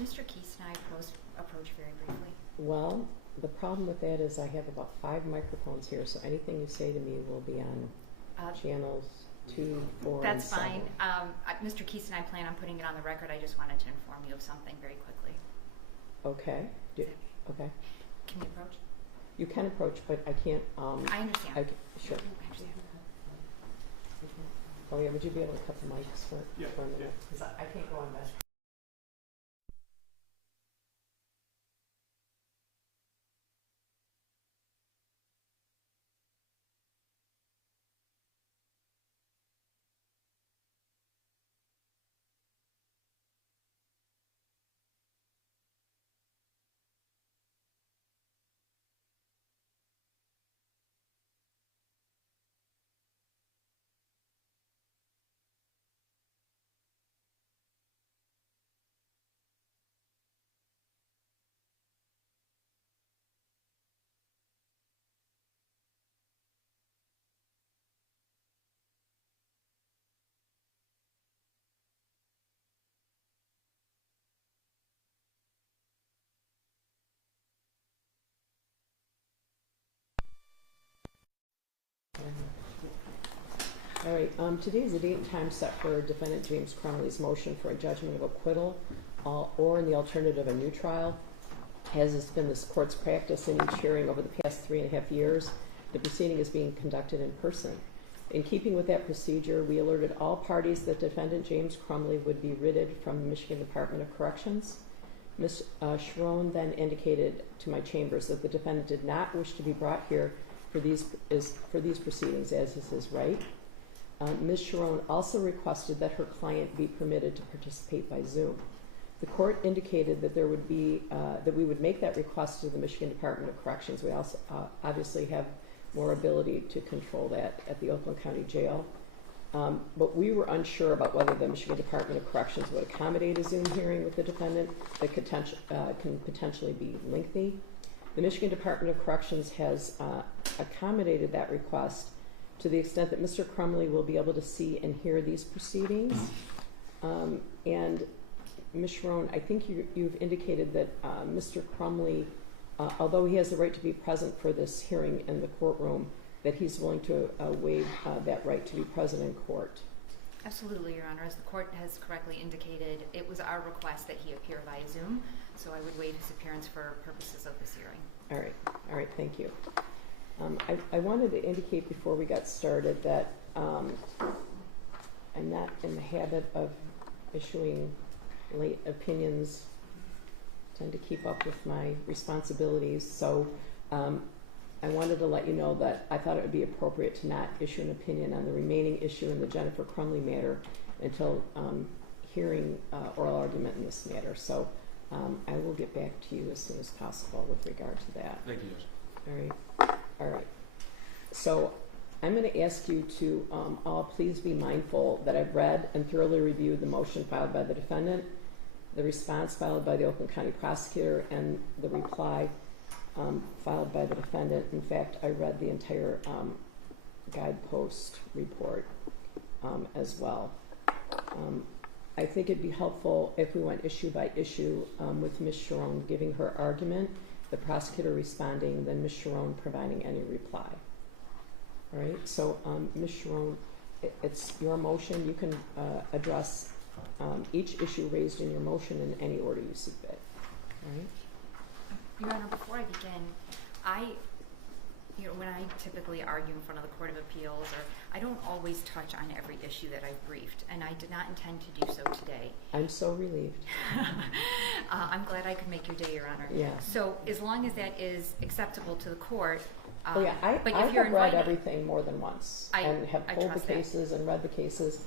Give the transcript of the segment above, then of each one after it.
Mr. Keese and I approach very briefly? Well, the problem with that is I have about 5 microphones here, so anything you say to me will be on channels 2, 4, That's and 7. fine. Mr. Keese and I plan on putting it on the record. I just wanted to inform you of something very quickly. Okay. Okay. Can we approach? You can approach, but I can't. I understand. Sure. I understand. Oh yeah, would you be able to cut the mics for a minute? Because I can't go on that. All right, today is the date and time set for defendant James Crumbley's motion for a judgment of acquittal or in the alternative a new trial. As has been this court's practice in each hearing over the past 3.5 years, the proceeding is being conducted in person. In keeping with that procedure, we alerted all parties that defendant James Crumbley would be writted from the Michigan Department of Corrections. Ms. Sharon then indicated to my chambers that the defendant did not wish to be brought here for these proceedings, as is his right. Ms. Sharon also requested that her client be permitted to participate by Zoom. The court indicated that there would be that we would make that request to the Michigan Department of Corrections. We also obviously have more ability to control that at the Oakland County Jail. But we were unsure about whether the Michigan Department of Corrections would accommodate a Zoom hearing with the defendant that can potentially be lengthy. The Michigan Department of Corrections has accommodated that request to the extent that Mr. Crumbley will be able to see and hear these proceedings. And Ms. Sharon, I think you've indicated that Mr. Crumbley, although he has the right to be present for this hearing in the courtroom, that he's willing to waive that right to be present in court. Absolutely, Your Honor. As the court has correctly indicated, it was our request that he appear via Zoom, so I would waive his appearance for purposes of this hearing. All right, thank you. I wanted to indicate before we got started that I'm not in the habit of issuing late opinions. I tend to keep up with my responsibilities, so I wanted to let you know that I thought it would be appropriate to not issue an opinion on the remaining issue in the Jennifer Crumbley matter until hearing oral argument in this matter. So I will get back to you as soon as possible with regard to that. Thank you, Judge. All right. So I'm going to ask you to all please be mindful that I've read and thoroughly reviewed the motion filed by the defendant, the response filed by the Oakland County Prosecutor, and the reply filed by the defendant. In fact, I read the entire guidepost report as well. I think it'd be helpful if we went issue by issue with Ms. Sharon giving her argument, the prosecutor responding, then Ms. Sharon providing any reply. All right, so Ms. Sharon, it's your motion. You can address each issue raised in your motion in any order you see fit. All right? Your Honor, before I begin, when I typically argue in front of the Court of Appeals, I don't always touch on every issue that I've briefed, and I did not intend to do so today. I'm so relieved. I'm glad I could make your day, Your Honor. Yeah. So as long as that is acceptable to the court. Well, yeah, I have read everything more than once and have pulled the cases and read the cases.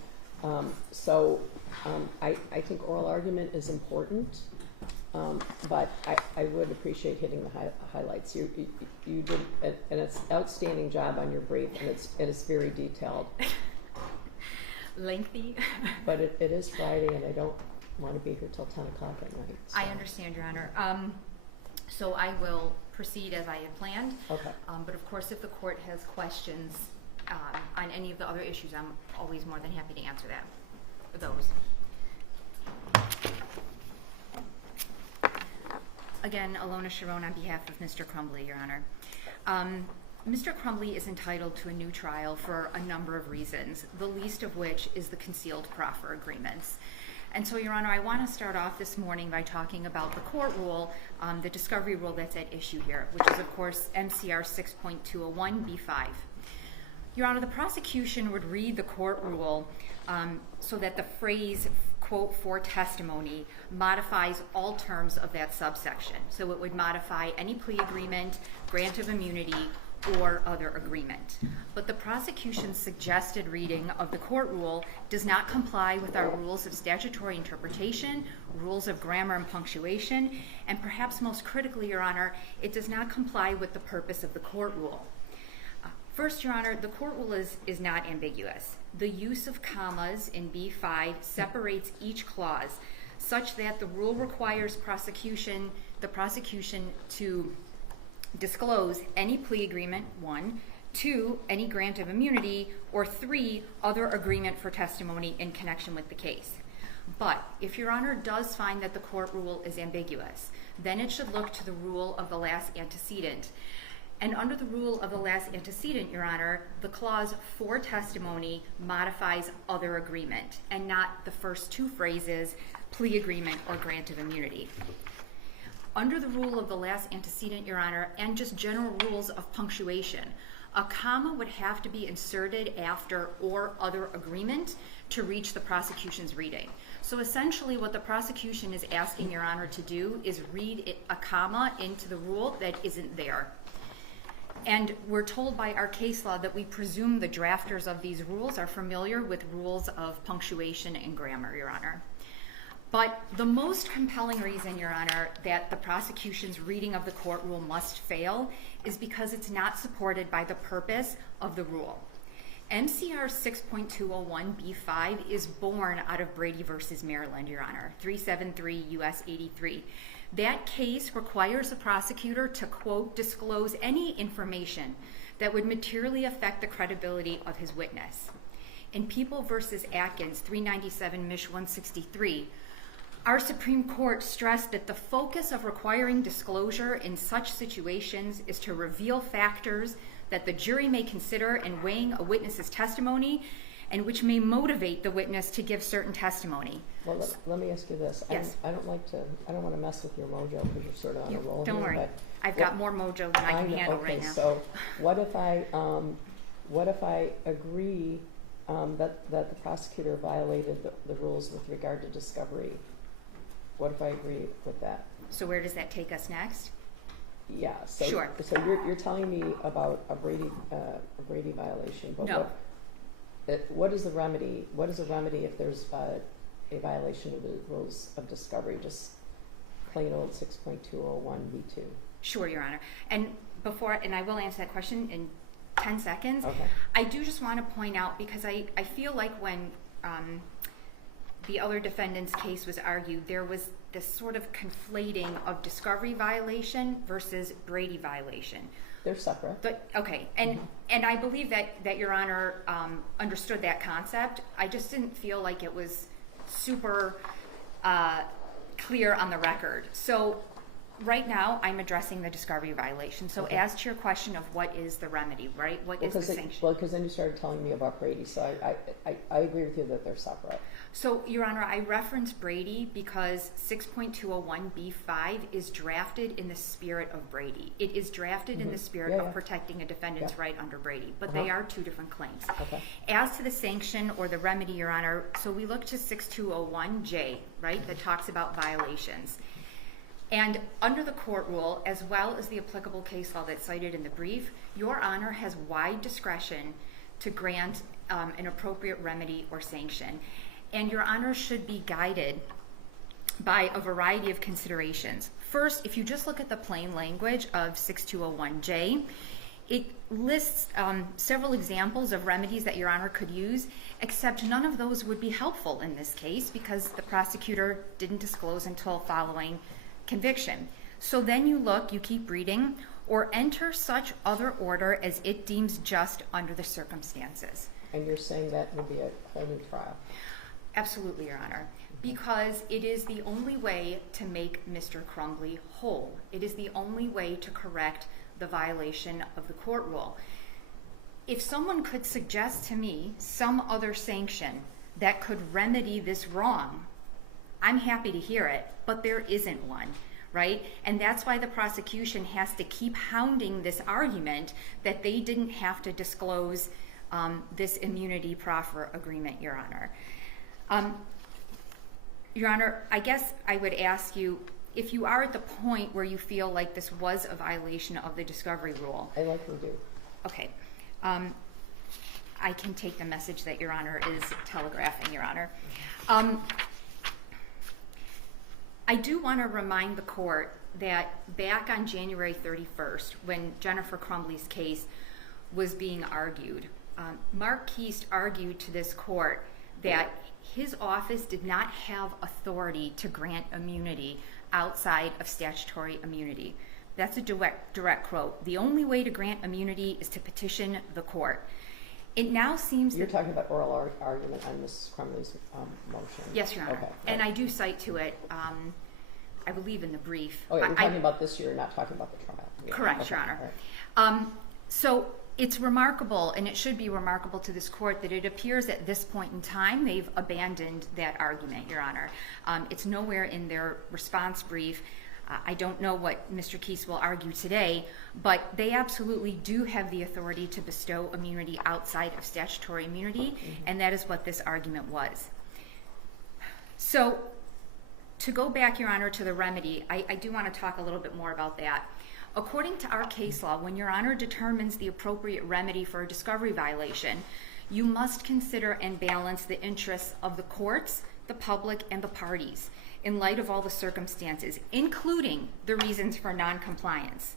So I think oral argument is important. But I would appreciate hitting the highlights. You did an outstanding job on your brief, and it's very detailed. Lengthy. But it is Friday, and I don't want to be here till 10 o'clock at night. So. I understand, Your Honor. So I will proceed as I had planned. Okay. But of course, if the court has questions on any of the other issues, I'm always more than happy to answer those. Again, Alona Sharon on behalf of Mr. Crumbley, Your Honor. Mr. Crumbley is entitled to a new trial for a number of reasons, the least of which is the concealed proffer agreements. And so, Your Honor, I want to start off this morning by talking about the court rule, the discovery rule that's at issue here, which is, of course, MCR 6.201B5. Your Honor, the prosecution would read the court rule so that the phrase, quote, for testimony modifies all terms of that subsection. So it would modify any plea agreement, grant of immunity, or other agreement. But the prosecution's suggested reading of the court rule does not comply with our rules of statutory interpretation, rules of grammar and punctuation, and perhaps most critically, Your Honor, it does not comply with the purpose of the court rule. First, Your Honor, the court rule is not ambiguous. The use of commas in B5 separates each clause such that the rule requires the prosecution to disclose any plea agreement, 1, 2, any grant of immunity, or 3, other agreement for testimony in connection with the case. But if Your Honor does find that the court rule is ambiguous, then it should look to the rule of the last antecedent. And under the rule of the last antecedent, Your Honor, the clause for testimony modifies other agreement and not the first two phrases, plea agreement or grant of immunity. Under the rule of the last antecedent, Your Honor, and just general rules of punctuation, a comma would have to be inserted after or other agreement to reach the prosecution's reading. So essentially what the prosecution is asking Your Honor to do is read a comma into the rule that isn't there. And we're told by our case law that we presume the drafters of these rules are familiar with rules of punctuation and grammar, Your Honor. But the most compelling reason, Your Honor, that the prosecution's reading of the court rule must fail is because it's not supported by the purpose of the rule. MCR 6.201B5 is born out of Brady versus Maryland, Your Honor, 373 U.S. 83. That case requires the prosecutor to, quote, disclose any information that would materially affect the credibility of his witness. In People versus Atkins, 397 Mich. 163, our Supreme Court stressed that the focus of requiring disclosure in such situations is to reveal factors that the jury may consider in weighing a witness's testimony and which may motivate the witness to give certain testimony. Well, let me ask you this. Yes. I don't want to mess with your mojo because you're sort of on a roll Don't here, worry. but I've got more mojo than I can handle okay, right now. So what if I agree that the prosecutor violated the rules with regard to discovery? What if I agree with that? So where does that take us next? Yeah. So, sure. So you're telling me about a Brady violation, but no. What is the remedy? What is the remedy if there's a violation of the rules of discovery? Just plain old 6.201B2. Sure, Your Honor. And I will answer that question in 10 seconds. Okay. I do just want to point out, because I feel like when the other defendant's case was argued, there was this sort of conflating of discovery violation versus Brady violation. They're separate. Okay, and I believe that Your Honor understood that concept. I just didn't feel like it was super clear on the record. So right now, I'm addressing the discovery violation. So as to your question of what is the remedy, right? What is the sanction? Well, because then you started telling me about Brady, so I agree with you that they're separate. So, Your Honor, I reference Brady because 6.201B5 is drafted in the spirit of Brady. It is drafted in the spirit of protecting a defendant's right under Brady, but they are two different claims. Okay. As to the sanction or the remedy, Your Honor, so we look to 6201J, right, that talks about violations. And under the court rule, as well as the applicable case law that's cited in the brief, Your Honor has wide discretion to grant an appropriate remedy or sanction. And Your Honor should be guided by a variety of considerations. First, if you just look at the plain language of 6201J, it lists several examples of remedies that Your Honor could use, except none of those would be helpful in this case because the prosecutor didn't disclose until following conviction. So then you keep reading, or enter such other order as it deems just under the circumstances. And you're saying that would be a whole new trial? Absolutely, Your Honor. because it is the only way to make Mr. Crumbley whole. It is the only way to correct the violation of the court rule. If someone could suggest to me some other sanction that could remedy this wrong, I'm happy to hear it, but there isn't one, right? And that's why the prosecution has to keep hounding this argument that they didn't have to disclose this immunity proffer agreement, Your Honor. Your Honor, I guess I would ask you, if you are at the point where you feel like this was a violation of the discovery rule. I likely do. Okay. I can take the message that Your Honor is telegraphing, Your Honor. I do want to remind the court that back on January 31st, when Jennifer Crumbley's case was being argued, Mark Keast argued to this court that his office did not have authority to grant immunity outside of statutory immunity. That's a direct quote. The only way to grant immunity is to petition the court. It now seems You're talking about oral argument on Mrs. Crumbley's motion. Yes, Your Honor. Okay. And I do cite to it, I believe in the brief. Oh, you're talking about this year, not talking about the trial. Yeah. Correct, Okay. Your Honor. Right. So it's remarkable, and it should be remarkable to this court, that it appears at this point in time they've abandoned that argument, Your Honor. It's nowhere in their response brief. I don't know what Mr. Keast will argue today, but they absolutely do have the authority to bestow immunity outside of statutory immunity, and that is what this argument was. So to go back, Your Honor, to the remedy, I do want to talk a little bit more about that. According to our case law, when Your Honor determines the appropriate remedy for a discovery violation, you must consider and balance the interests of the courts, the public, and the parties in light of all the circumstances, including the reasons for noncompliance.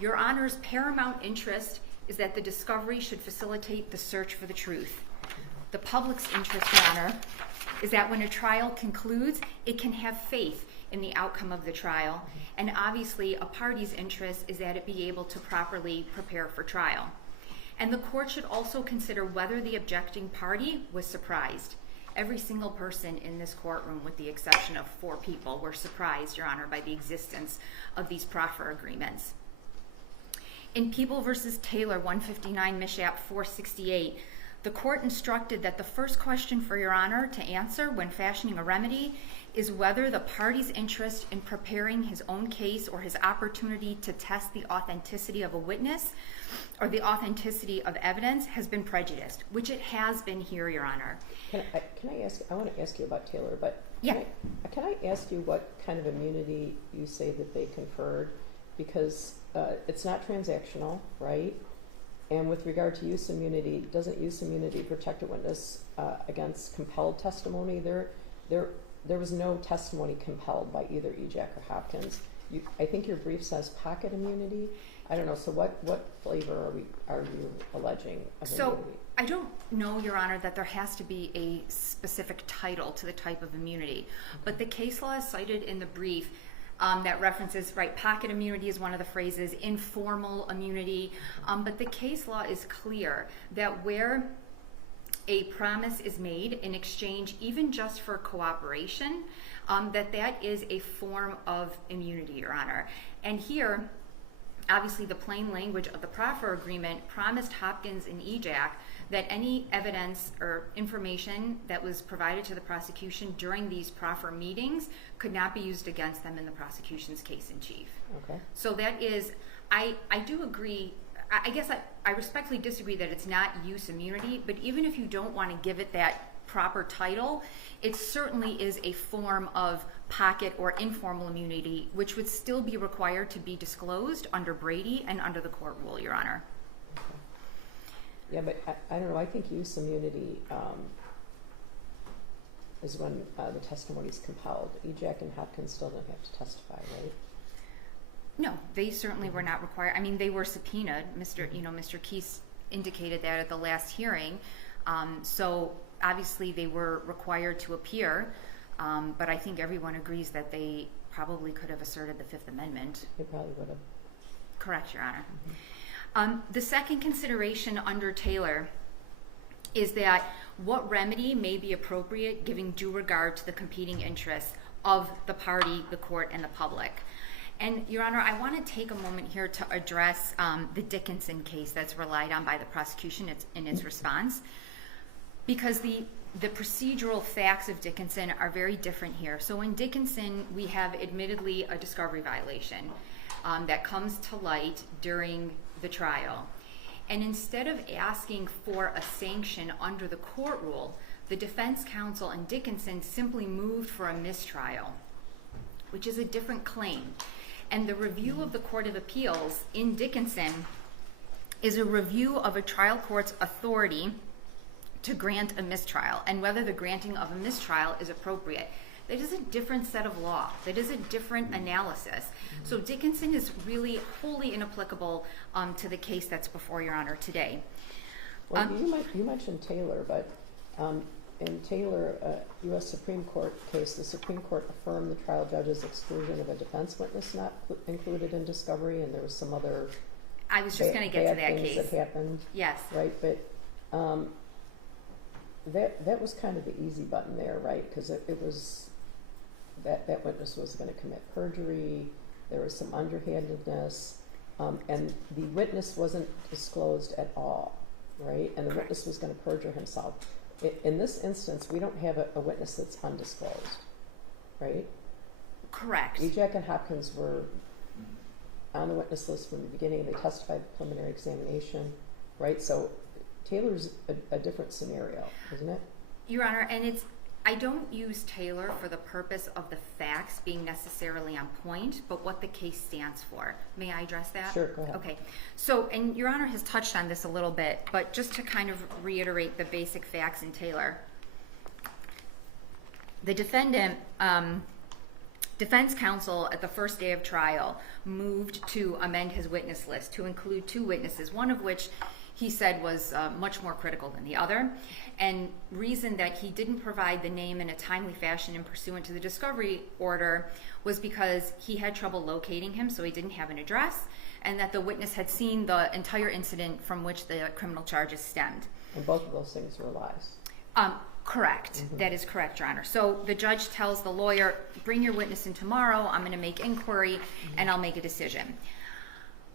Your Honor's paramount interest is that the discovery should facilitate the search for the truth. The public's interest, Your Honor, is that when a trial concludes, it can have faith in the outcome of the trial, and obviously a party's interest is that it be able to properly prepare for trial. And the court should also consider whether the objecting party was surprised. Every single person in this courtroom, with the exception of 4 people, were surprised, Your Honor, by the existence of these proffer agreements. In People v. Taylor, 159 Mishap 468, the court instructed that the first question for Your Honor to answer when fashioning a remedy is whether the party's interest in preparing his own case or his opportunity to test the authenticity of a witness or the authenticity of evidence has been prejudiced, which it has been here, Your Honor. Can I ask, I want to ask you about Taylor, but Yeah. can I ask you what kind of immunity you say that they conferred? Because it's not transactional, right? And with regard to use immunity, doesn't use immunity protect a witness against compelled testimony? There was no testimony compelled by either Ejac or Hopkins. I think your brief says pocket immunity. I don't know. So what flavor are you alleging of immunity? I don't know, Your Honor, that there has to be a specific title to the type of immunity, but the case law is cited in the brief that references, right, pocket immunity is one of the phrases, informal immunity, but the case law is clear that where a promise is made in exchange, even just for cooperation, that is a form of immunity, Your Honor. And here, obviously, the plain language of the proffer agreement promised Hopkins and Ejac that any evidence or information that was provided to the prosecution during these proffer meetings could not be used against them in the prosecution's case in chief. Okay. So that is, I do agree. I guess I respectfully disagree that it's not use immunity, but even if you don't want to give it that proper title, it certainly is a form of pocket or informal immunity, which would still be required to be disclosed under Brady and under the court rule, Your Honor. Okay. Yeah, but I don't know. I think use immunity is when the testimony is compelled. Ejac and Hopkins still don't have to testify, right? No, they certainly were not required. I mean, they were subpoenaed. Mr. Keast indicated that at the last hearing. So obviously they were required to appear, but I think everyone agrees that they probably could have asserted the Fifth Amendment. They probably would have. Correct, Your Honor. The second consideration under Taylor is that what remedy may be appropriate giving due regard to the competing interests of the party, the court, and the public. And, Your Honor, I want to take a moment here to address the Dickinson case that's relied on by the prosecution in its response, because the procedural facts of Dickinson are very different here. So in Dickinson, we have admittedly a discovery violation that comes to light during the trial. And instead of asking for a sanction under the court rule, the defense counsel in Dickinson simply moved for a mistrial, which is a different claim. And the review of the Court of Appeals in Dickinson is a review of a trial court's authority to grant a mistrial and whether the granting of a mistrial is appropriate. That is a different set of law. That is a different analysis. So Dickinson is really wholly inapplicable to the case that's before Your Honor today. Well, you mentioned Taylor, but in Taylor, U.S. Supreme Court case, the Supreme Court affirmed the trial judge's exclusion of a defense witness not included in discovery, and there was some other I was just going to get to that case. That happened. Yes. Right, but that was kind of the easy button there, right? Because it was that witness was going to commit perjury. There was some underhandedness, and the witness wasn't disclosed at all, right? And the witness was going to perjure himself. In this instance, we don't have a witness that's undisclosed, right? Correct. Ejak and Hopkins were on the witness list from the beginning. They testified at the preliminary examination, right? So Taylor's a different scenario, isn't it? Your Honor, and I don't use Taylor for the purpose of the facts being necessarily on point, but what the case stands for. May I address that? Sure, go ahead. Okay. So, and Your Honor has touched on this a little bit, but just to kind of reiterate the basic facts in Taylor. The defendant, defense counsel at the first day of trial moved to amend his witness list to include 2 witnesses, one of which he said was much more critical than the other, and reason that he didn't provide the name in a timely fashion and pursuant to the discovery order was because he had trouble locating him, so he didn't have an address, and that the witness had seen the entire incident from which the criminal charges stemmed. And both of those things were lies. Correct. Mm-hmm. That is correct, Your Honor. So the judge tells the lawyer, bring your witness in tomorrow, I'm going to make inquiry, and I'll make a decision.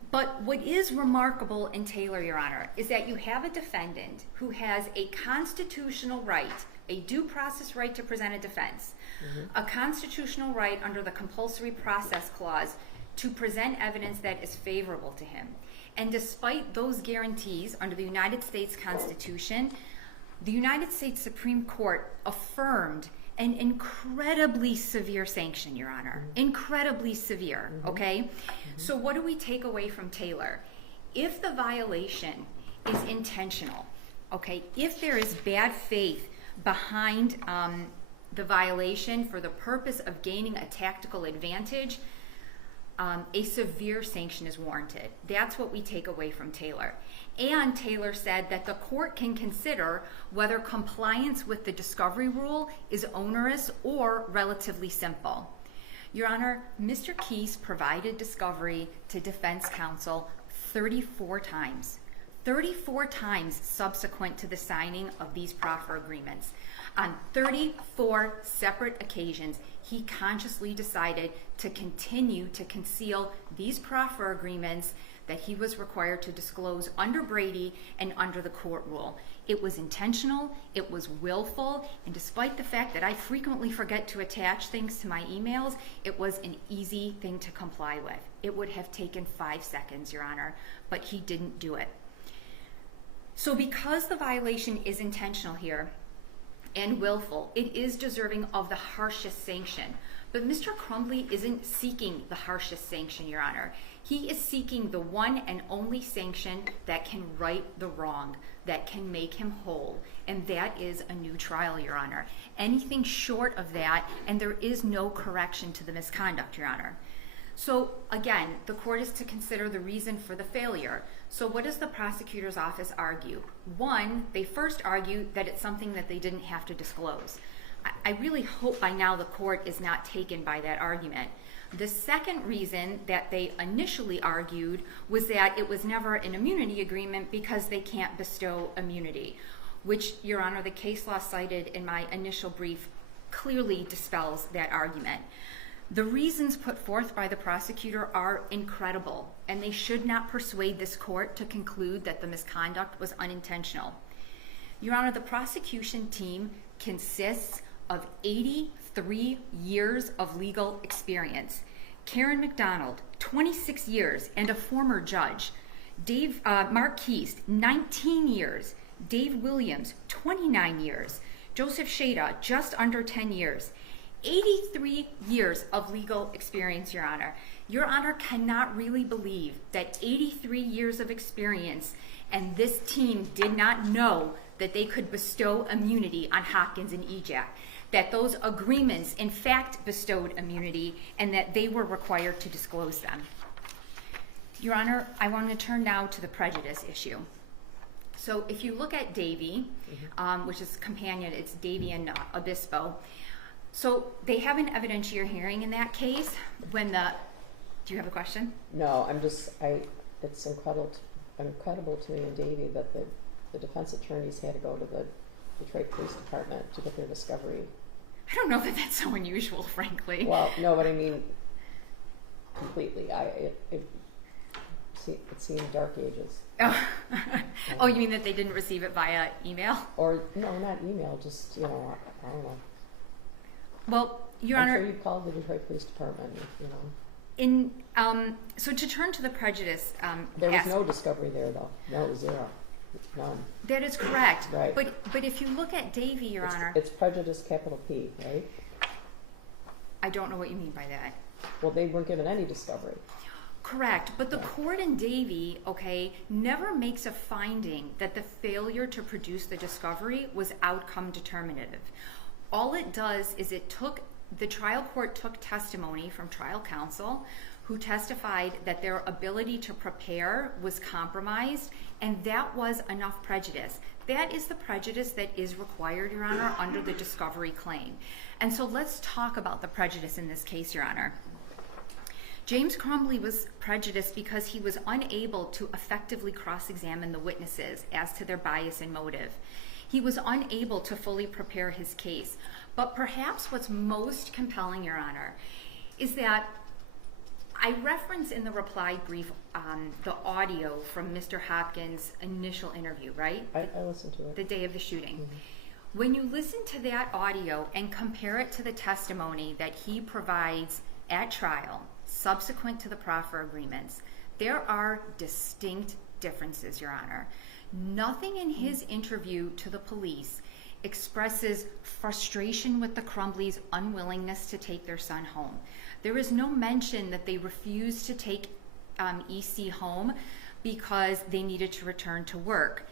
But what is remarkable in Taylor, Your Honor, is that you have a defendant who has a constitutional right, a due process right to present a defense, a constitutional right under the compulsory process clause to present evidence that is favorable to him. And despite those guarantees under the United States Constitution, the United States Supreme Court affirmed an incredibly severe sanction, Your Honor. Incredibly severe, okay? So what do we take away from Taylor? If the violation is intentional, okay, if there is bad faith behind the violation for the purpose of gaining a tactical advantage, a severe sanction is warranted. That's what we take away from Taylor. And Taylor said that the court can consider whether compliance with the discovery rule is onerous or relatively simple. Your Honor, Mr. Keese provided discovery to defense counsel 34 times. 34 times subsequent to the signing of these proffer agreements. On 34 separate occasions, he consciously decided to continue to conceal these proffer agreements that he was required to disclose under Brady and under the court rule. It was intentional, it was willful, and despite the fact that I frequently forget to attach things to my emails, it was an easy thing to comply with. It would have taken 5 seconds, Your Honor, but he didn't do it. So because the violation is intentional here and willful, it is deserving of the harshest sanction. But Mr. Crumbley isn't seeking the harshest sanction, Your Honor. He is seeking the one and only sanction that can right the wrong, that can make him whole, and that is a new trial, Your Honor. Anything short of that, and there is no correction to the misconduct, Your Honor. So again, the court is to consider the reason for the failure. So what does the prosecutor's office argue? One, they first argue that it's something that they didn't have to disclose. I really hope by now the court is not taken by that argument. The second reason that they initially argued was that it was never an immunity agreement because they can't bestow immunity. which, Your Honor, the case law cited in my initial brief clearly dispels that argument. The reasons put forth by the prosecutor are incredible, and they should not persuade this court to conclude that the misconduct was unintentional. Your Honor, the prosecution team consists of 83 years of legal experience. Karen McDonald, 26 years and a former judge. Mark Keast, 19 years. Dave Williams, 29 years. Joseph Shada, just under 10 years. 83 years of legal experience, Your Honor. Your Honor cannot really believe that 83 years of experience and this team did not know that they could bestow immunity on Hopkins and Ejac, that those agreements in fact bestowed immunity, and that they were required to disclose them. Your Honor, I want to turn now to the prejudice issue. So if you look at Davy, which is companion, it's Davy and Obispo. So they have an evidentiary hearing in that case when do you have a question? No, it's incredible to me and Davy that the defense attorneys had to go to the Detroit Police Department to get their discovery. I don't know that that's so unusual, frankly. Well, no, but I mean, completely. It seemed dark ages. Oh, you mean that they didn't receive it via email? Or, no, not email, just, I don't know. Well, Your I'm Honor, sure you called the Detroit Police Department, so to turn to the prejudice There was no discovery there, though. No, zero. None. That is correct. Right. But if you look at Davy, Your Honor. It's prejudice, capital P, right? I don't know what you mean by that. Well, they weren't given any discovery. Correct, but the court in Davy, never makes a finding that the failure to produce the discovery was outcome determinative. All it does is the trial court took testimony from trial counsel who testified that their ability to prepare was compromised, and that was enough prejudice. That is the prejudice that is required, Your Honor, under the discovery claim. And so let's talk about the prejudice in this case, Your Honor. James Crumbley was prejudiced because he was unable to effectively cross-examine the witnesses as to their bias and motive. He was unable to fully prepare his case. But perhaps what's most compelling, Your Honor, is that I reference in the reply brief the audio from Mr. Hopkins' initial interview, right? I listened to it. The day of the shooting. When you listen to that audio and compare it to the testimony that he provides at trial, subsequent to the proffer agreements, there are distinct differences, Your Honor. Nothing in his interview to the police expresses frustration with the Crumbleys' unwillingness to take their son home. There is no mention that they refused to take EC home because they needed to return to work.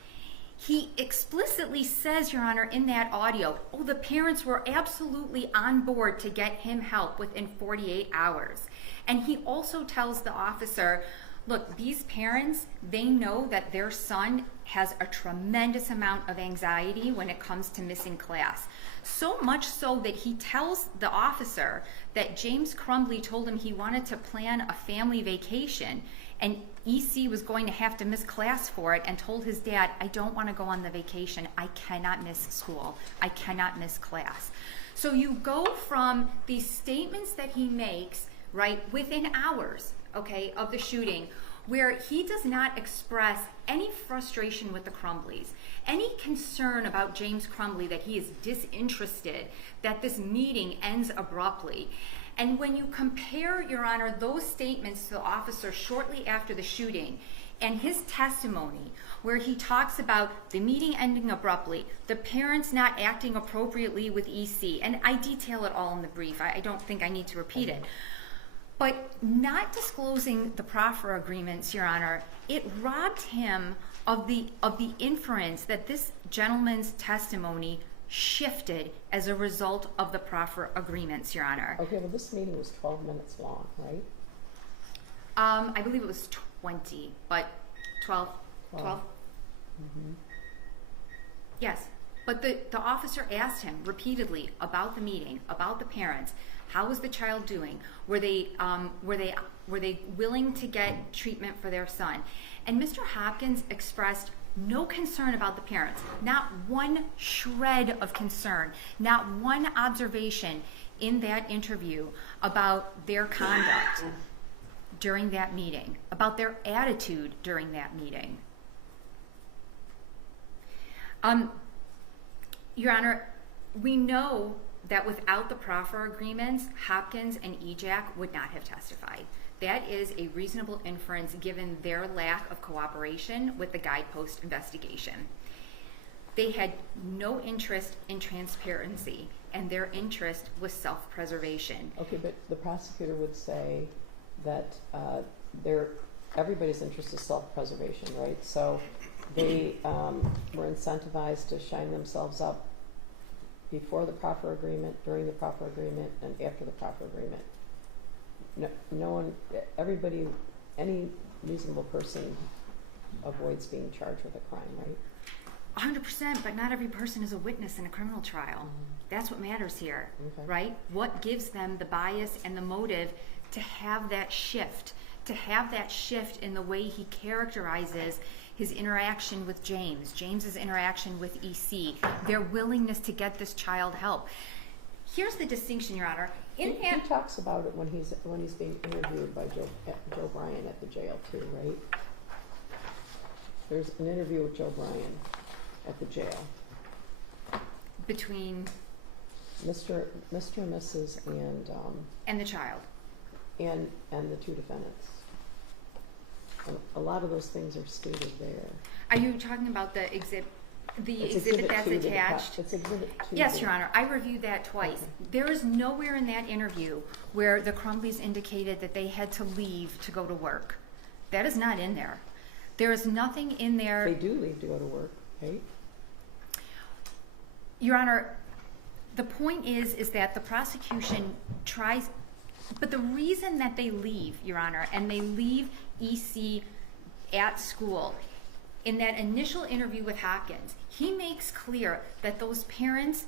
He explicitly says, Your Honor, in that audio, the parents were absolutely on board to get him help within 48 hours. And he also tells the officer, look, these parents, they know that their son has a tremendous amount of anxiety when it comes to missing class. So much so that he tells the officer that James Crumbley told him he wanted to plan a family vacation and EC was going to have to miss class for it, and told his dad, I don't want to go on the vacation. I cannot miss school. I cannot miss class. So you go from these statements that he makes, right, within hours, of the shooting, where he does not express any frustration with the Crumbleys, any concern about James Crumbley that he is disinterested, that this meeting ends abruptly. And when you compare, Your Honor, those statements to the officer shortly after the shooting and his testimony, where he talks about the meeting ending abruptly, the parents not acting appropriately with EC, and I detail it all in the brief. I don't think I need to repeat it. But not disclosing the proffer agreements, Your Honor, it robbed him of the inference that this gentleman's testimony shifted as a result of the proffer agreements, Your Honor. Okay, well, this meeting was 12 minutes long, right? I believe it was 20, but 12. Mm-hmm. Yes, but the officer asked him repeatedly about the meeting, about the parents. How was the child doing? Were they willing to get treatment for their son? And Mr. Hopkins expressed no concern about the parents, not one shred of concern, not one observation in that interview about their conduct during that meeting, about their attitude during that meeting. Your Honor, we know that without the proffer agreements, Hopkins and EJAC would not have testified. That is a reasonable inference given their lack of cooperation with the guidepost investigation. They had no interest in transparency, and their interest was self-preservation. Okay, but the prosecutor would say that everybody's interest is self-preservation, right? So they were incentivized to shine themselves up before the proffer agreement, during the proffer agreement, and after the proffer agreement. No one, everybody, any reasonable person avoids being charged with a crime, right? 100%, but not every person is a witness in a criminal trial. Mm-hmm. That's what matters here, okay. Right? What gives them the bias and the motive to have that shift in the way he characterizes his interaction with James's interaction with EC, their willingness to get this child help. Here's the distinction, Your Honor. He talks about it when he's being interviewed by Joe Bryan at the jail too, right? There's an interview with Joe Bryan at the jail. Between Mr. and Mrs. and the child. And the two defendants. And a lot of those things are stated there. Are you talking about the exhibit that's attached? It's Exhibit 2. Yes, Your Honor. I reviewed that twice. Okay. There is nowhere in that interview where the Crumbleys indicated that they had to leave to go to work. That is not in there. There is nothing in there. They do leave to go to work, right? Your Honor, the point is that the prosecution tries, but the reason that they leave, Your Honor, and they leave EC at school, in that initial interview with Hopkins, he makes clear that those parents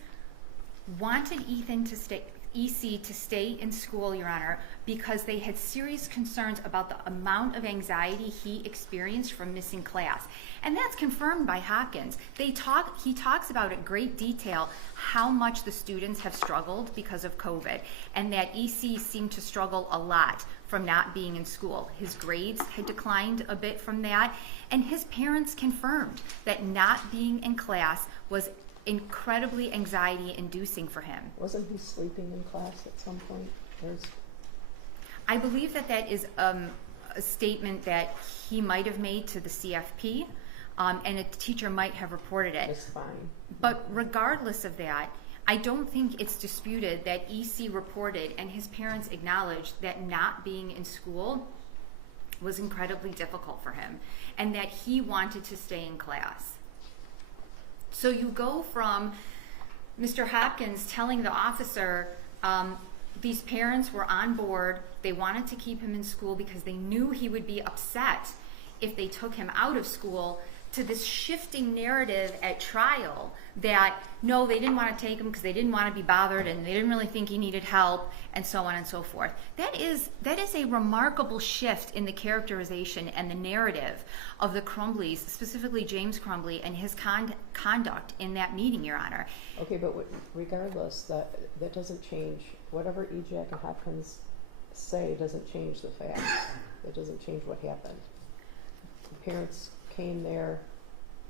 wanted EC to stay in school, Your Honor, because they had serious concerns about the amount of anxiety he experienced from missing class. And that's confirmed by Hopkins. He talks about in great detail how much the students have struggled because of COVID, and that EC seemed to struggle a lot from not being in school. His grades had declined a bit from that, and his parents confirmed that not being in class was incredibly anxiety-inducing for him. Wasn't he sleeping in class at some point? I believe that is a statement that he might have made to the CFP, and a teacher might have reported it. That's fine. But regardless of that, I don't think it's disputed that EC reported and his parents acknowledged that not being in school was incredibly difficult for him, and that he wanted to stay in class. So you go from Mr. Hopkins telling the officer these parents were on board, they wanted to keep him in school because they knew he would be upset if they took him out of school, to this shifting narrative at trial that no, they didn't want to take him because they didn't want to be bothered and they didn't really think he needed help, and so on and so forth. That is a remarkable shift in the characterization and the narrative of the Crumbleys, specifically James Crumbley and his conduct in that meeting, Your Honor. Okay, but regardless, that doesn't change. Whatever EJAC and Hopkins say doesn't change the facts. It doesn't change what happened. The parents came there.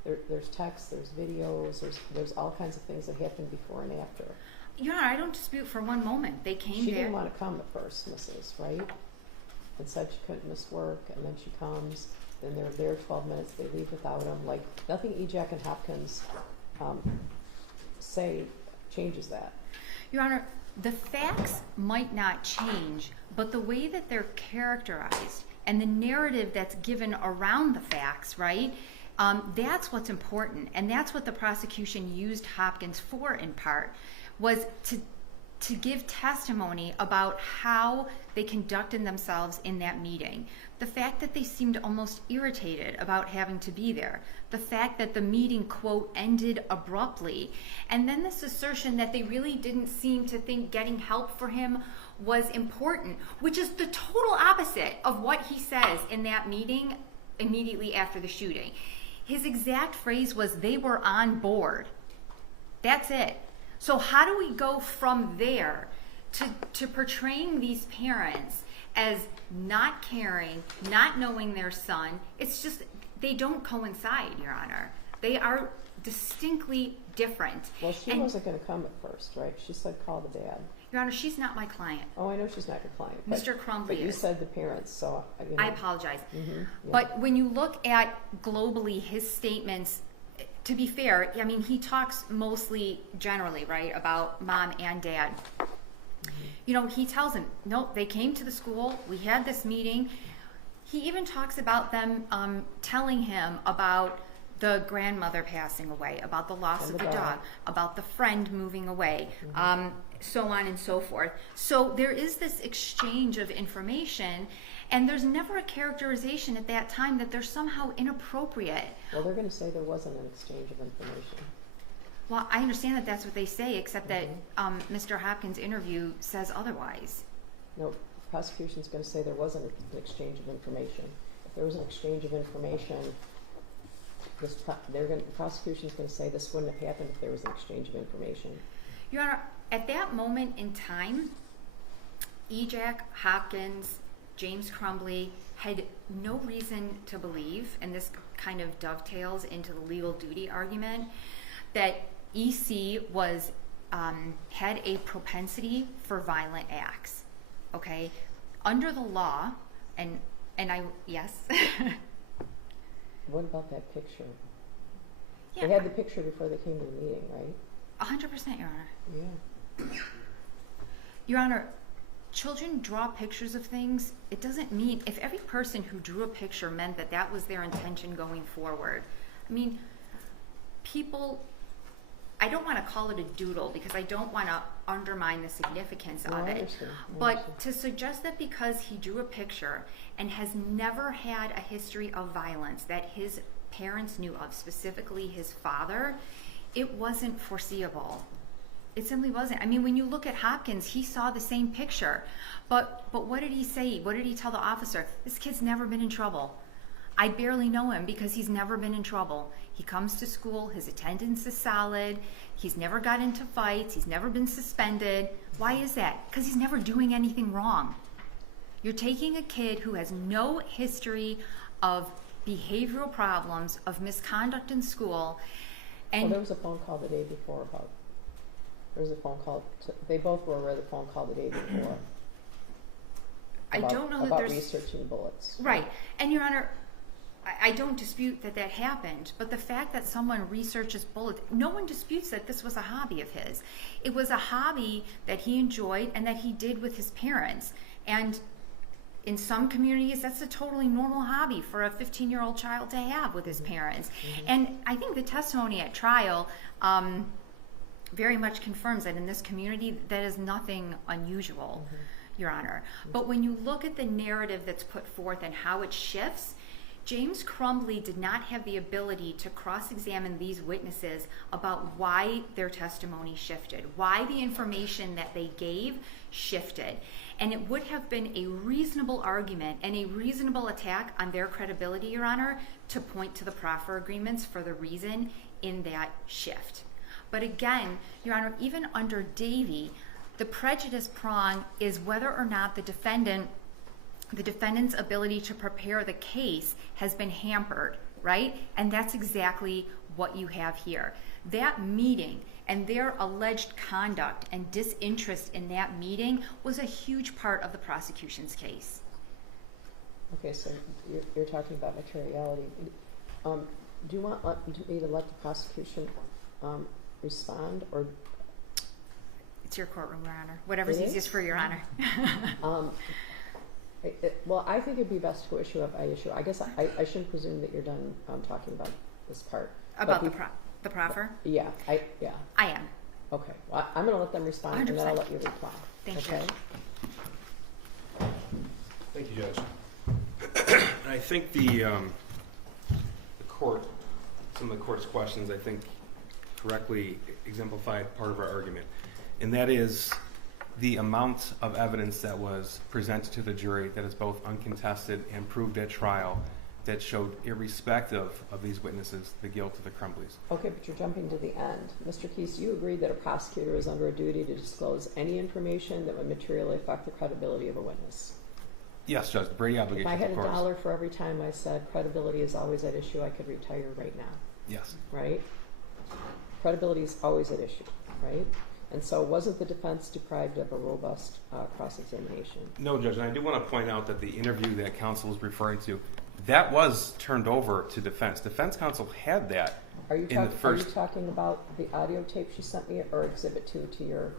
There's texts, there's videos, there's all kinds of things that happened before and after. Your Honor, I don't dispute for one moment. They came there. She didn't want to come at first, Mrs., right? And said she couldn't miss work, and then she comes. Then they're there 12 minutes. They leave without him. Like, nothing EJAC and Hopkins say changes that. Your Honor, the facts might not change, but the way that they're characterized and the narrative that's given around the facts, right? That's what's important, and that's what the prosecution used Hopkins for, in part, was to give testimony about how they conducted themselves in that meeting. The fact that they seemed almost irritated about having to be there. The fact that the meeting, quote, ended abruptly. And then this assertion that they really didn't seem to think getting help for him was important, which is the total opposite of what he says in that meeting immediately after the shooting. His exact phrase was, they were on board. That's it. So how do we go from there to portraying these parents as not caring, not knowing their son? It's just, they don't coincide, Your Honor. They are distinctly different. Well, she wasn't going to come at first, right? She said call the dad. Your Honor, she's not my client. Oh, I know she's not your client. Mr. Crumbley But you is. said the parents, so you know. I apologize. Yeah. But when you look at globally his statements, to be fair, I mean, he talks mostly generally, right, about mom and dad. You know, he tells him, nope, they came to the school, we had this meeting. He even talks about them telling him about the grandmother passing away, about the loss of the dog, about the friend moving away, so on and so forth. So there is this exchange of information, and there's never a characterization at that time that they're somehow inappropriate. Well, they're going to say there wasn't an exchange of information. Well, I understand that that's what they say, except that Mr. Hopkins' interview says otherwise. No, prosecution's going to say there wasn't an exchange of information. If there was an exchange of information, the prosecution's going to say this wouldn't have happened if there was an exchange of information. Your Honor, at that moment in time, Jack Hopkins, James Crumbley had no reason to believe, and this kind of dovetails into the legal duty argument, that EC was had a propensity for violent acts. Okay, under the law, and I yes. What about that picture? Yeah. They had the picture before they came to the meeting, right? 100%, Your Honor. Yeah. Your Honor, children draw pictures of things. It doesn't mean, if every person who drew a picture meant that that was their intention going forward. I mean, people, I don't want to call it a doodle because I don't want to undermine the significance of it. But to suggest that because he drew a picture and has never had a history of violence that his parents knew of, specifically his father, it wasn't foreseeable. It simply wasn't. I mean, when you look at Hopkins, he saw the same picture. But what did he say? What did he tell the officer? This kid's never been in trouble. I barely know him because he's never been in trouble. He comes to school, his attendance is solid, he's never got into fights, he's never been suspended. Why is that? Because he's never doing anything wrong. You're taking a kid who has no history of behavioral problems, of misconduct in school, and well, there was a phone call the day before about, there was a phone call, they both were aware of the phone call the day before. I don't know that about there's researching bullets. Right. And Your Honor, I don't dispute that that happened, but the fact that someone researches bullets, no one disputes that this was a hobby of his. It was a hobby that he enjoyed and that he did with his parents. And in some communities, that's a totally normal hobby for a 15-year-old child to have with his parents. And I think the testimony at trial very much confirms that in this community, that is nothing unusual, Your Honor. But when you look at the narrative that's put forth and how it shifts, James Crumbley did not have the ability to cross-examine these witnesses about why their testimony shifted, why the information that they gave shifted. And it would have been a reasonable argument and a reasonable attack on their credibility, Your Honor, to point to the proffer agreements for the reason in that shift. But again, Your Honor, even under Davey, the prejudice prong is whether or not the defendant's ability to prepare the case has been hampered, right? And that's exactly what you have here. That meeting and their alleged conduct and disinterest in that meeting was a huge part of the prosecution's case. Okay, so you're talking about materiality. Do you want me to let the prosecution respond, or? It's your courtroom, Your Honor. Whatever's easiest for Your Honor. Well, I think it'd be best to issue by issue. I guess I shouldn't presume that you're done talking about this part. About the proffer? Yeah, I am. Okay, well, I'm going to let them respond, 100%. And then I'll let you reply. Thank you. Thank you, Judge. I think the court, some of the court's questions, I think, correctly exemplified part of our argument, and that is the amount of evidence that was presented to the jury that is both uncontested and proved at trial that showed, irrespective of these witnesses, the guilt of the Crumbleys. Okay, but you're jumping to the end. Mr. Keese, you agree that a prosecutor is under a duty to disclose any information that would materially affect the credibility of a witness? Yes, Judge, the Brady If obligation, I had of a course. dollar for every time I said credibility is always at issue, I could retire right now, Yes. right? Credibility is always at issue, right? And so wasn't the defense deprived of a robust cross-examination? No, Judge, and I do want to point out that the interview that counsel was referring to, that was turned over to defense. Defense counsel had that Are you, in the first... Are you talking about the audio tape she sent me or Exhibit 2 to your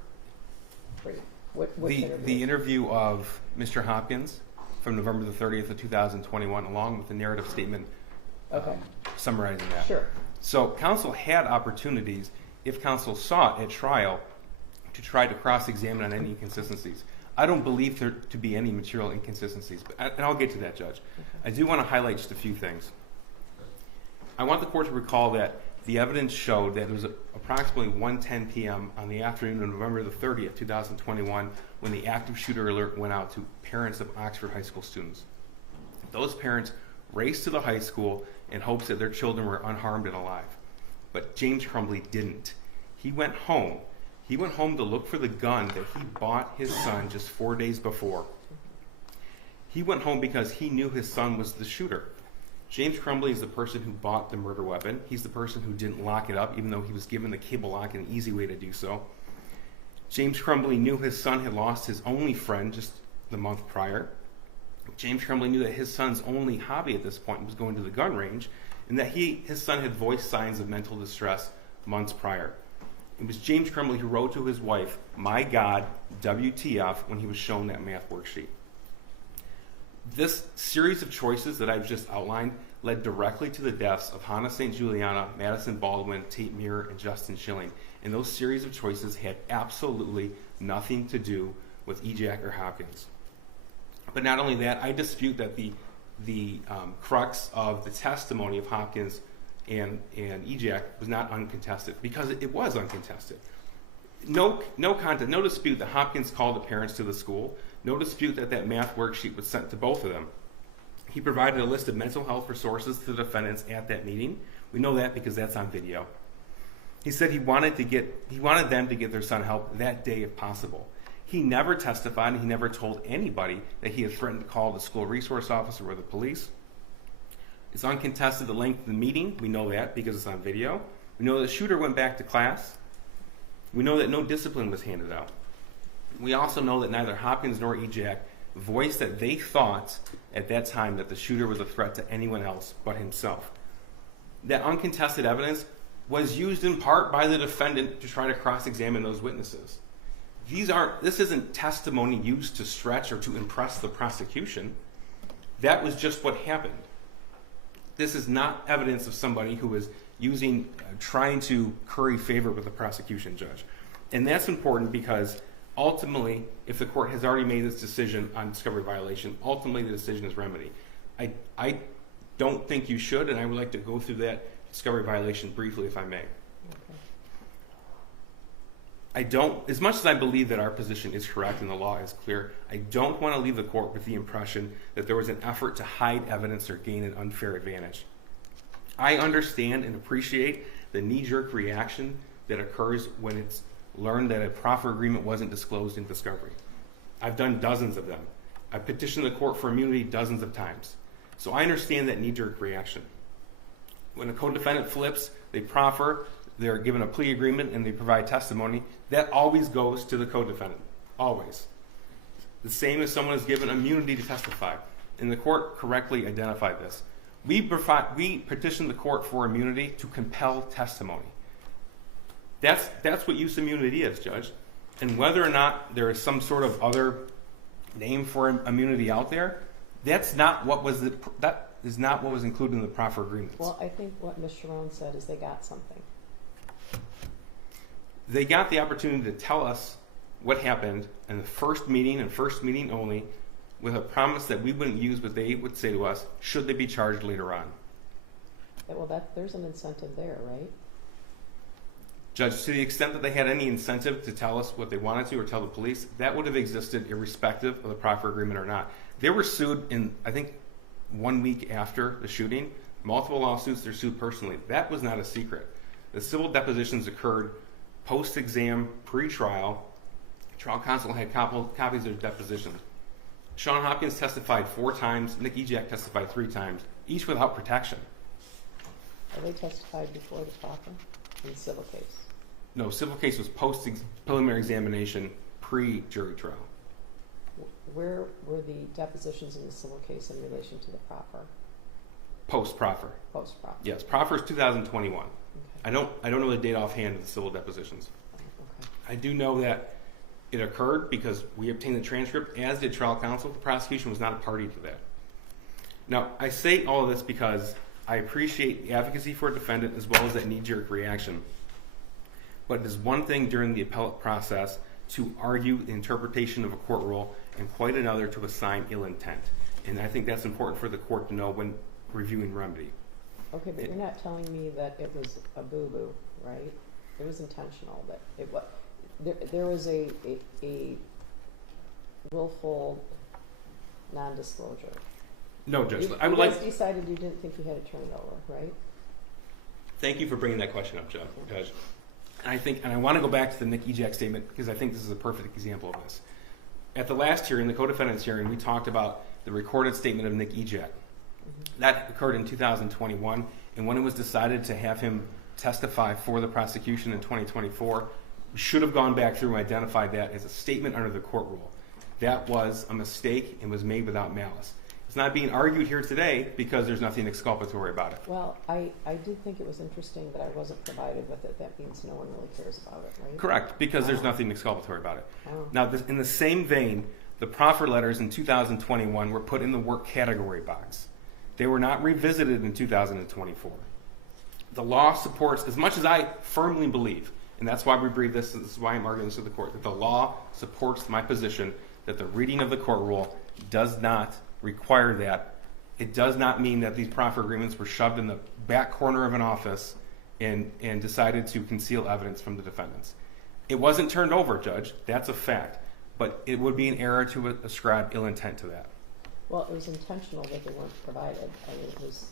brief? Which interview? The interview of Mr. Hopkins from November the 30th of 2021, along with the narrative statement summarizing that. Sure. So counsel had opportunities, if counsel sought at trial, to try to cross-examine on any inconsistencies. I don't believe there to be any material inconsistencies, and I'll get to that, Judge. Okay. I do want to highlight just a few things. I want the court to recall that the evidence showed that it was approximately 1:10 p.m. on the afternoon of November the 30th, 2021, when the active shooter alert went out to parents of Oxford High School students. Those parents raced to the high school in hopes that their children were unharmed and alive. But James Crumbley didn't. He went home. He went home to look for the gun that he bought his son just 4 days before. He went home because he knew his son was the shooter. James Crumbley is the person who bought the murder weapon. He's the person who didn't lock it up, even though he was given the cable lock and an easy way to do so. James Crumbley knew his son had lost his only friend just the month prior. James Crumbley knew that his son's only hobby at this point was going to the gun range, and that his son had voiced signs of mental distress months prior. It was James Crumbley who wrote to his wife, "My God, WTF," when he was shown that math worksheet. This series of choices that I've just outlined led directly to the deaths of Hannah St. Juliana, Madison Baldwin, Tate Muir, and Justin Schilling. And those series of choices had absolutely nothing to do with Ejac or Hopkins. But not only that, I dispute that the crux of the testimony of Hopkins and Ejac was not uncontested, because it was uncontested. No dispute that Hopkins called the parents to the school. No dispute that math worksheet was sent to both of them. He provided a list of mental health resources to the defendants at that meeting. We know that because that's on video. He said he wanted them to get their son help that day if possible. He never testified, and he never told anybody that he had threatened to call the school resource officer or the police. It's uncontested the length of the meeting. We know that because it's on video. We know the shooter went back to class. We know that no discipline was handed out. We also know that neither Hopkins nor Ejac voiced that they thought at that time that the shooter was a threat to anyone else but himself. That uncontested evidence was used in part by the defendant to try to cross-examine those witnesses. This isn't testimony used to stretch or to impress the prosecution. That was just what happened. This is not evidence of somebody who was trying to curry favor with the prosecution judge. And that's important because ultimately, if the court has already made this decision on discovery violation, ultimately the decision is remedy. I don't think you should, and I would like to go through that discovery violation briefly, if I may. Okay. As much as I believe that our position is correct and the law is clear, I don't want to leave the court with the impression that there was an effort to hide evidence or gain an unfair advantage. I understand and appreciate the knee-jerk reaction that occurs when it's learned that a proffer agreement wasn't disclosed in discovery. I've done dozens of them. I've petitioned the court for immunity dozens of times. So I understand that knee-jerk reaction. When a co-defendant flips, they proffer, they're given a plea agreement, and they provide testimony, that always goes to the co-defendant. Always. The same as someone is given immunity to testify. And the court correctly identified this. We petitioned the court for immunity to compel testimony. That's what use immunity is, Judge. And whether or not there is some sort of other name for immunity out there, that is not what was included in the proffer agreements. Well, I think what Ms. Sharon said is they got something. They got the opportunity to tell us what happened in the first meeting and first meeting only, with a promise that we wouldn't use what they would say to us should they be charged later on. Yeah, well, there's an incentive there, right? Judge, to the extent that they had any incentive to tell us what they wanted to or tell the police, that would have existed irrespective of the proffer agreement or not. They were sued in, I think, 1 week after the shooting, multiple lawsuits, they're sued personally. That was not a secret. The civil depositions occurred post-exam, pre-trial. Trial counsel had copies of their depositions. Sean Hopkins testified 4 times. Nick Ejak testified 3 times, each without protection. Have they testified before the proffer in the civil case? No, civil case was post-preliminary examination, pre-jury trial. Where were the depositions in the civil case in relation to the proffer? Post-proffer. Post-proffer. Yes, proffer is 2021. Okay. I don't know the date offhand of the civil depositions. Okay. I do know that it occurred because we obtained the transcript, as did trial counsel. The prosecution was not a party to that. Now, I say all of this because I appreciate the advocacy for a defendant as well as that knee-jerk reaction. But it is one thing during the appellate process to argue the interpretation of a court rule and quite another to assign ill intent. And I think that's important for the court to know when reviewing remedy. Okay, but you're not telling me that it was a boo-boo, right? It was intentional. That it was there was a willful non-disclosure. No, Judge. You I would guys like. decided you didn't think you had to turn it over, right? Thank you for bringing that question up, Judge. And I want to go back to the Nick Ejak statement because I think this is a perfect example of this. At the last hearing, the co-defendant's hearing, we talked about the recorded statement of Nick Ejak. That occurred in 2021, and when it was decided to have him testify for the prosecution in 2024, we should have gone back through and identified that as a statement under the court rule. That was a mistake and was made without malice. It's not being argued here today because there's nothing exculpatory about it. Well, I did think it was interesting that I wasn't provided with it. That means no one really cares about it, right? Correct, because there's nothing exculpatory about it. Oh. Now, in the same vein, the proffer letters in 2021 were put in the work category box. They were not revisited in 2024. The law supports, as much as I firmly believe, and that's why we breathe this is why I'm arguing this to the court, that the law supports my position that the reading of the court rule does not require that. It does not mean that these proffer agreements were shoved in the back corner of an office and decided to conceal evidence from the defendants. It wasn't turned over, Judge. That's a fact. But it would be an error to ascribe ill intent to that. Well, it was intentional that they weren't provided. I mean, it was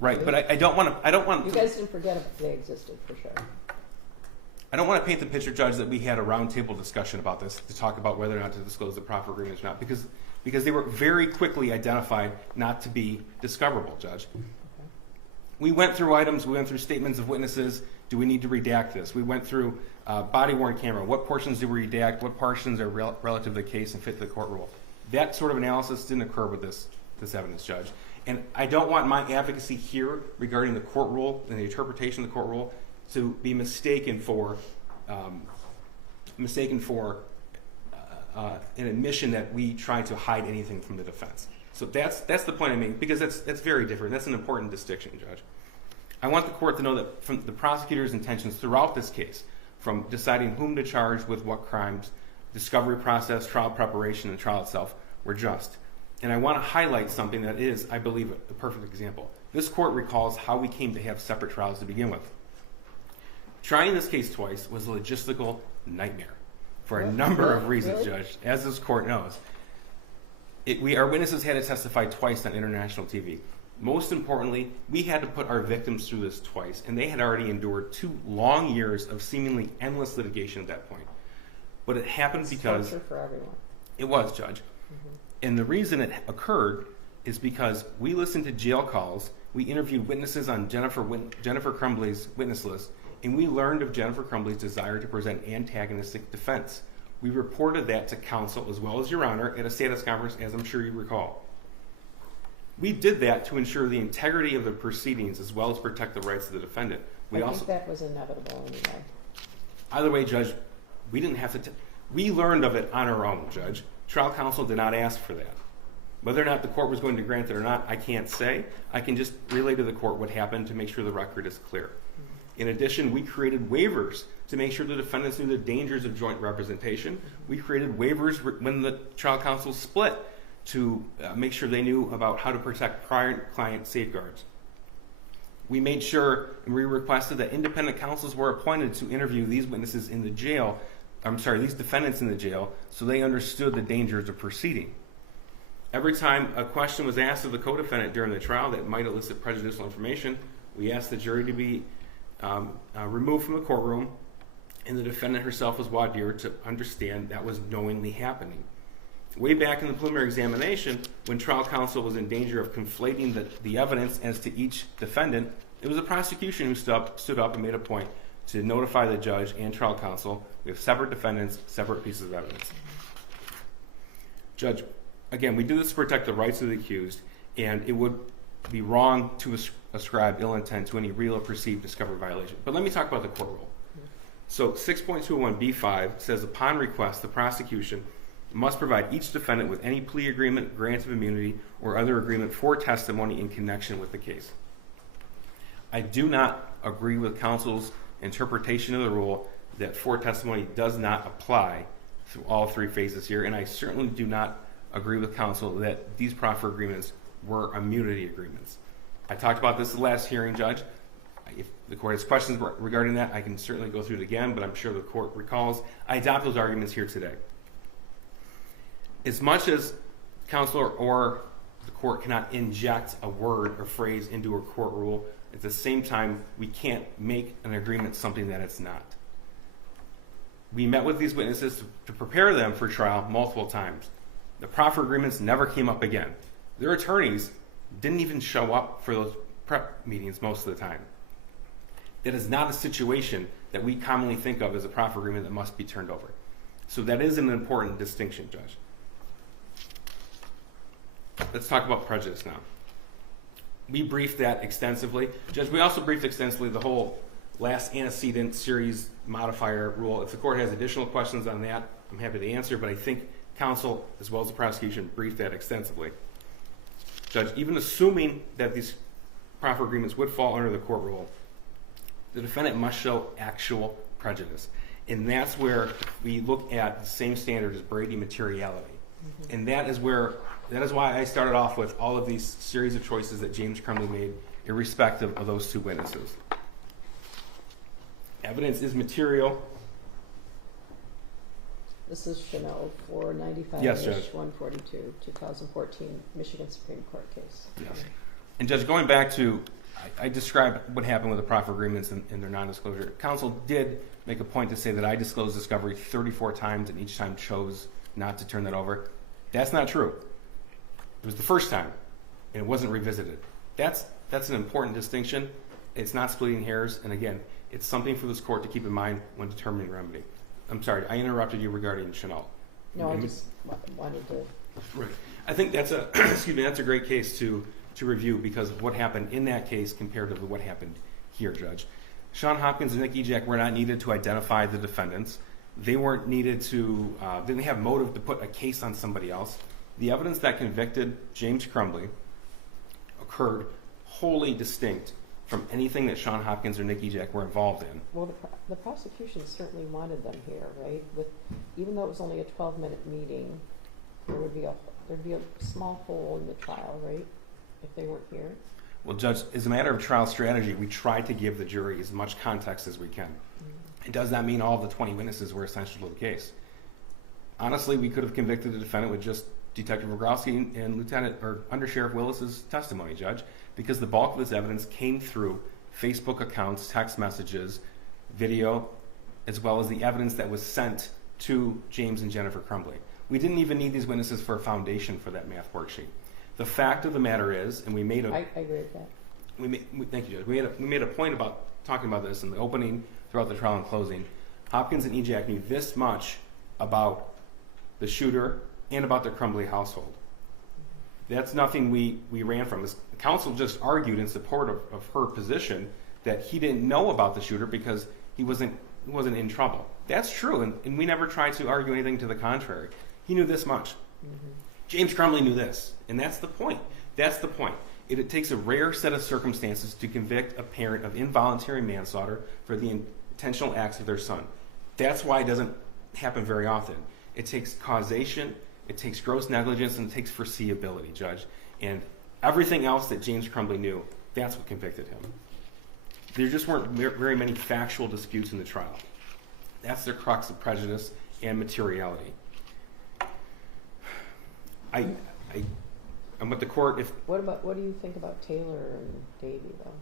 right. But I don't want. You guys didn't forget if they existed, for sure. I don't want to paint the picture, Judge, that we had a roundtable discussion about this to talk about whether or not to disclose the proffer agreements or not, because they were very quickly identified not to be discoverable, Judge. Okay. We went through items. We went through statements of witnesses. Do we need to redact this? We went through body-worn camera. What portions do we redact? What portions are relative to the case and fit the court rule? That sort of analysis didn't occur with this evidence, Judge. And I don't want my advocacy here regarding the court rule and the interpretation of the court rule to be mistaken for an admission that we try to hide anything from the defense. So that's the point I make, because that's very different. That's an important distinction, Judge. I want the court to know that from the prosecutor's intentions throughout this case, from deciding whom to charge with what crimes, discovery process, trial preparation, and trial itself, were just. And I want to highlight something that is, I believe, a perfect example. This court recalls how we came to have separate trials to begin with. Trying this case twice was a logistical nightmare for a number of reasons, Really? Judge, as this court knows. Our witnesses had to testify twice on international TV. Most importantly, we had to put our victims through this twice, and they had already endured 2 long years of seemingly endless litigation at that point. But it happened because... torture for everyone. It was, Judge. Mm-hmm. And the reason it occurred is because we listened to jail calls, we interviewed witnesses on Jennifer Crumbley's witness list, and we learned of Jennifer Crumbley's desire to present antagonistic defense. We reported that to counsel as well as Your Honor at a status conference, as I'm sure you recall. We did that to ensure the integrity of the proceedings as well as protect the rights of the defendant. I think that was inevitable anyway. Either way, Judge, we didn't have to... we learned of it on our own, Judge. Trial counsel did not ask for that. Whether or not the court was going to grant it or not, I can't say. I can just relay to the court what happened to make sure the record is clear. In addition, we created waivers to make sure the defendants knew the dangers of joint representation. We created waivers when the trial counsel split to make sure they knew about how to protect prior client safeguards. We made sure and we requested that independent counsels were appointed to interview these witnesses in the jail, these defendants in the jail, so they understood the dangers of proceeding. Every time a question was asked of the co-defendant during the trial that might elicit prejudicial information, we asked the jury to be removed from the courtroom, and the defendant herself was voir dire to understand that was knowingly happening. Way back in the preliminary examination, when trial counsel was in danger of conflating the evidence as to each defendant, it was the prosecution who stood up and made a point to notify the judge and trial counsel we have separate defendants, separate pieces of evidence. Judge, again, we do this to protect the rights of the accused, and it would be wrong to ascribe ill intent to any real or perceived discovery violation. But let me talk about the court rule. So 6.201B5 says, upon request, the prosecution must provide each defendant with any plea agreement, grant of immunity, or other agreement for testimony in connection with the case. I do not agree with counsel's interpretation of the rule that for testimony does not apply to all three phases here, and I certainly do not agree with counsel that these proffer agreements were immunity agreements. I talked about this at the last hearing, Judge. If the court has questions regarding that, I can certainly go through it again, but I'm sure the court recalls. I adopt those arguments here today. As much as counselor or the court cannot inject a word or phrase into a court rule, at the same time, we can't make an agreement something that it's not. We met with these witnesses to prepare them for trial multiple times. The proffer agreements never came up again. Their attorneys didn't even show up for those prep meetings most of the time. That is not a situation that we commonly think of as a proffer agreement that must be turned over. So that is an important distinction, Judge. Let's talk about prejudice now. We briefed that extensively. Judge, we also briefed extensively the whole last antecedent series modifier rule. If the court has additional questions on that, I'm happy to answer, but I think counsel, as well as the prosecution, briefed that extensively. Judge, even assuming that these proffer agreements would fall under the court rule, the defendant must show actual prejudice. And that's where we look at the same standard as Brady materiality. Mm-hmm. And that is why I started off with all of these series of choices that James Crumbley made, irrespective of those two witnesses. Evidence is material. This is Chanel 495-142, Yes, Judge. 2014 Michigan Supreme Court case. Yes. And Judge, going back to, I described what happened with the proffer agreements and their non-disclosure. Counsel did make a point to say that I disclosed discovery 34 times and each time chose not to turn that over. That's not true. It was the first time, and it wasn't revisited. That's an important distinction. It's not splitting hairs, and again, it's something for this court to keep in mind when determining remedy. I'm sorry, I interrupted you regarding Chanel. No, I just wanted to... Right. I think that's a that's a great case to review because of what happened in that case compared to what happened here, Judge. Sean Hopkins and Nick Ejak were not needed to identify the defendants. They weren't needed to, didn't have motive to put a case on somebody else. The evidence that convicted James Crumbley occurred wholly distinct from anything that Sean Hopkins or Nick Ejak were involved in. Well, the prosecution certainly wanted them here, right? Even though it was only a 12-minute meeting, there'd be a small hole in the trial, right? If they weren't here. Well, Judge, as a matter of trial strategy, we try to give the jury as much context as we can. Mm-hmm. It does not mean all of the 20 witnesses were essential to the case. Honestly, we could have convicted the defendant with just Detective Rogowski and Lieutenant or Under Sheriff Willis's testimony, Judge, because the bulk of this evidence came through Facebook accounts, text messages, video, as well as the evidence that was sent to James and Jennifer Crumbley. We didn't even need these witnesses for a foundation for that math worksheet. The fact of the matter is, and we made a... I agree with that. Thank you, Judge. We made a point about talking about this in the opening, throughout the trial and closing. Hopkins and Ejak knew this much about the shooter and about the Crumbley household. That's nothing we ran from. Counsel just argued in support of her position that he didn't know about the shooter because he wasn't in trouble. That's true, and we never tried to argue anything to the contrary. He knew this much. Mm-hmm. James Crumbley knew this, and that's the point. That's the point. It takes a rare set of circumstances to convict a parent of involuntary manslaughter for the intentional acts of their son. That's why it doesn't happen very often. It takes causation, it takes gross negligence, and it takes foreseeability, Judge. And everything else that James Crumbley knew, that's what convicted him. There just weren't very many factual disputes in the trial. That's the crux of prejudice and materiality. I I'm with the court. If What do you think about Taylor and Davey, though?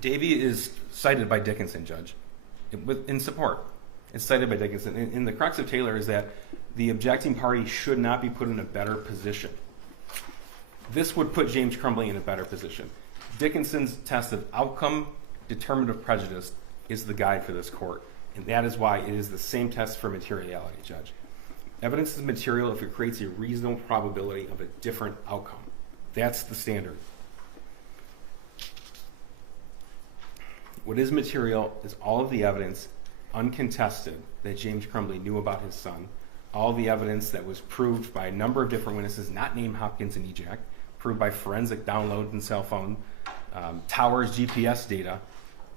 Davey is cited by Dickinson, Judge, in support. It's cited by Dickinson. And the crux of Taylor is that the objecting party should not be put in a better position. This would put James Crumbley in a better position. Dickinson's test of outcome determinative prejudice is the guide for this court. And that is why it is the same test for materiality, Judge. Evidence is material if it creates a reasonable probability of a different outcome. That's the standard. What is material is all of the evidence uncontested that James Crumbley knew about his son, all the evidence that was proved by a number of different witnesses, not named Hopkins and Ejak, proved by forensic download and cell phone, Towers GPS data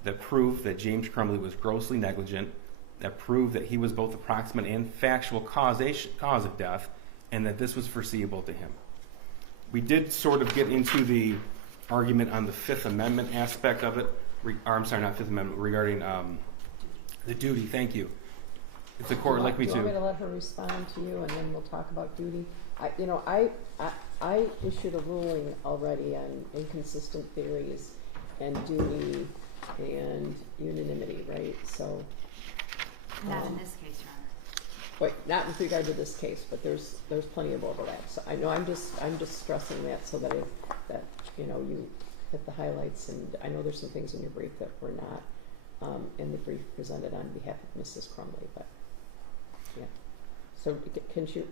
that proved that James Crumbley was grossly negligent, that proved that he was both the proximate and factual cause of death, and that this was foreseeable to him. We did sort of get into the argument on the Fifth Amendment aspect of it, not Fifth Amendment, regarding the duty. Thank you. If the court would like me to. Do you want me to let her respond to you, and then we'll talk about duty? I issued a ruling already on inconsistent theories and duty and unanimity, right? So. Not in this case, Your Honor. Wait, not with regard to this case, but there's plenty of overlap. So I know I'm just stressing that so that you hit the highlights, and I know there's some things in your brief that were not in the brief presented on behalf of Mrs. Crumbley, but yeah. So can she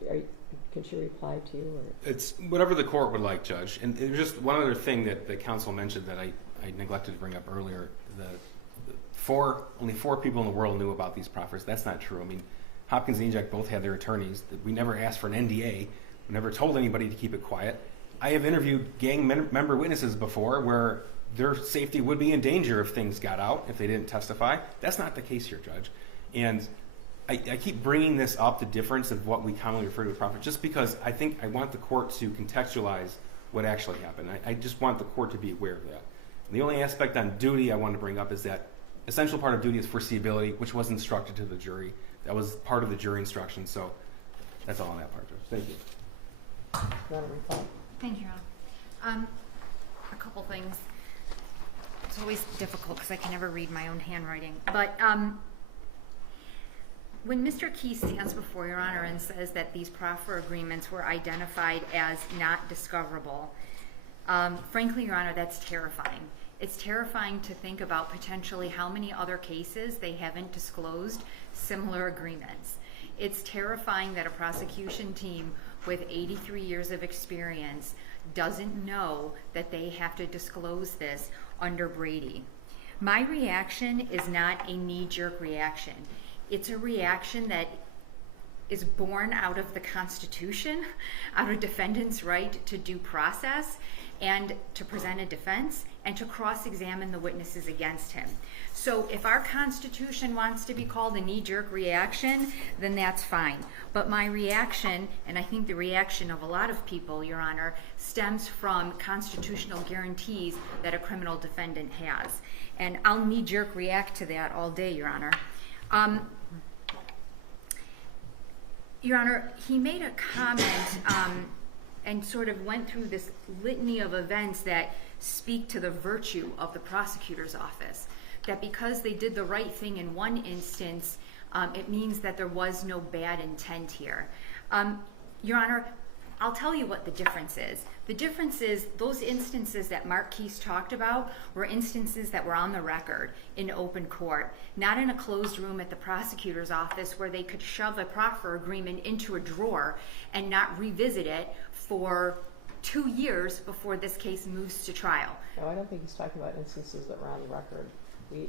reply to you? Or? It's whatever the court would like, Judge. And there's just one other thing that the counsel mentioned that I neglected to bring up earlier. Only four people in the world knew about these proffers. That's not true. I mean, Hopkins and Ejak both had their attorneys. We never asked for an NDA. We never told anybody to keep it quiet. I have interviewed gang member witnesses before where their safety would be in danger if things got out, if they didn't testify. That's not the case here, Judge. And I keep bringing this up, the difference of what we commonly refer to as proffer, just because I want the court to contextualize what actually happened. I just want the court to be aware of that. And the only aspect on duty I want to bring up is that essential part of duty is foreseeability, which was instructed to the jury. That was part of the jury instruction, so that's all on that part, Judge. Thank you. You want to reply? Thank you, Your Honor. A couple things. It's always difficult because I can never read my own handwriting. But when Mr. Key stands before Your Honor and says that these proffer agreements were identified as not discoverable, frankly, Your Honor, that's terrifying. It's terrifying to think about potentially how many other cases they haven't disclosed similar agreements. It's terrifying that a prosecution team with 83 years of experience doesn't know that they have to disclose this under Brady. My reaction is not a knee-jerk reaction. It's a reaction that is born out of the Constitution, out of defendant's right to due process and to present a defense and to cross-examine the witnesses against him. So if our Constitution wants to be called a knee-jerk reaction, then that's fine. But my reaction, and I think the reaction of a lot of people, Your Honor, stems from constitutional guarantees that a criminal defendant has. And I'll knee-jerk react to that all day, Your Honor. Your Honor, he made a comment and sort of went through this litany of events that speak to the virtue of the prosecutor's office, that because they did the right thing in one instance, it means that there was no bad intent here. Your Honor, I'll tell you what the difference is. The difference is those instances that Mark Keese talked about were instances that were on the record in open court, not in a closed room at the prosecutor's office where they could shove a proffer agreement into a drawer and not revisit it for 2 years before this case moves to trial. No, I don't think he's talking about instances that were on the record. We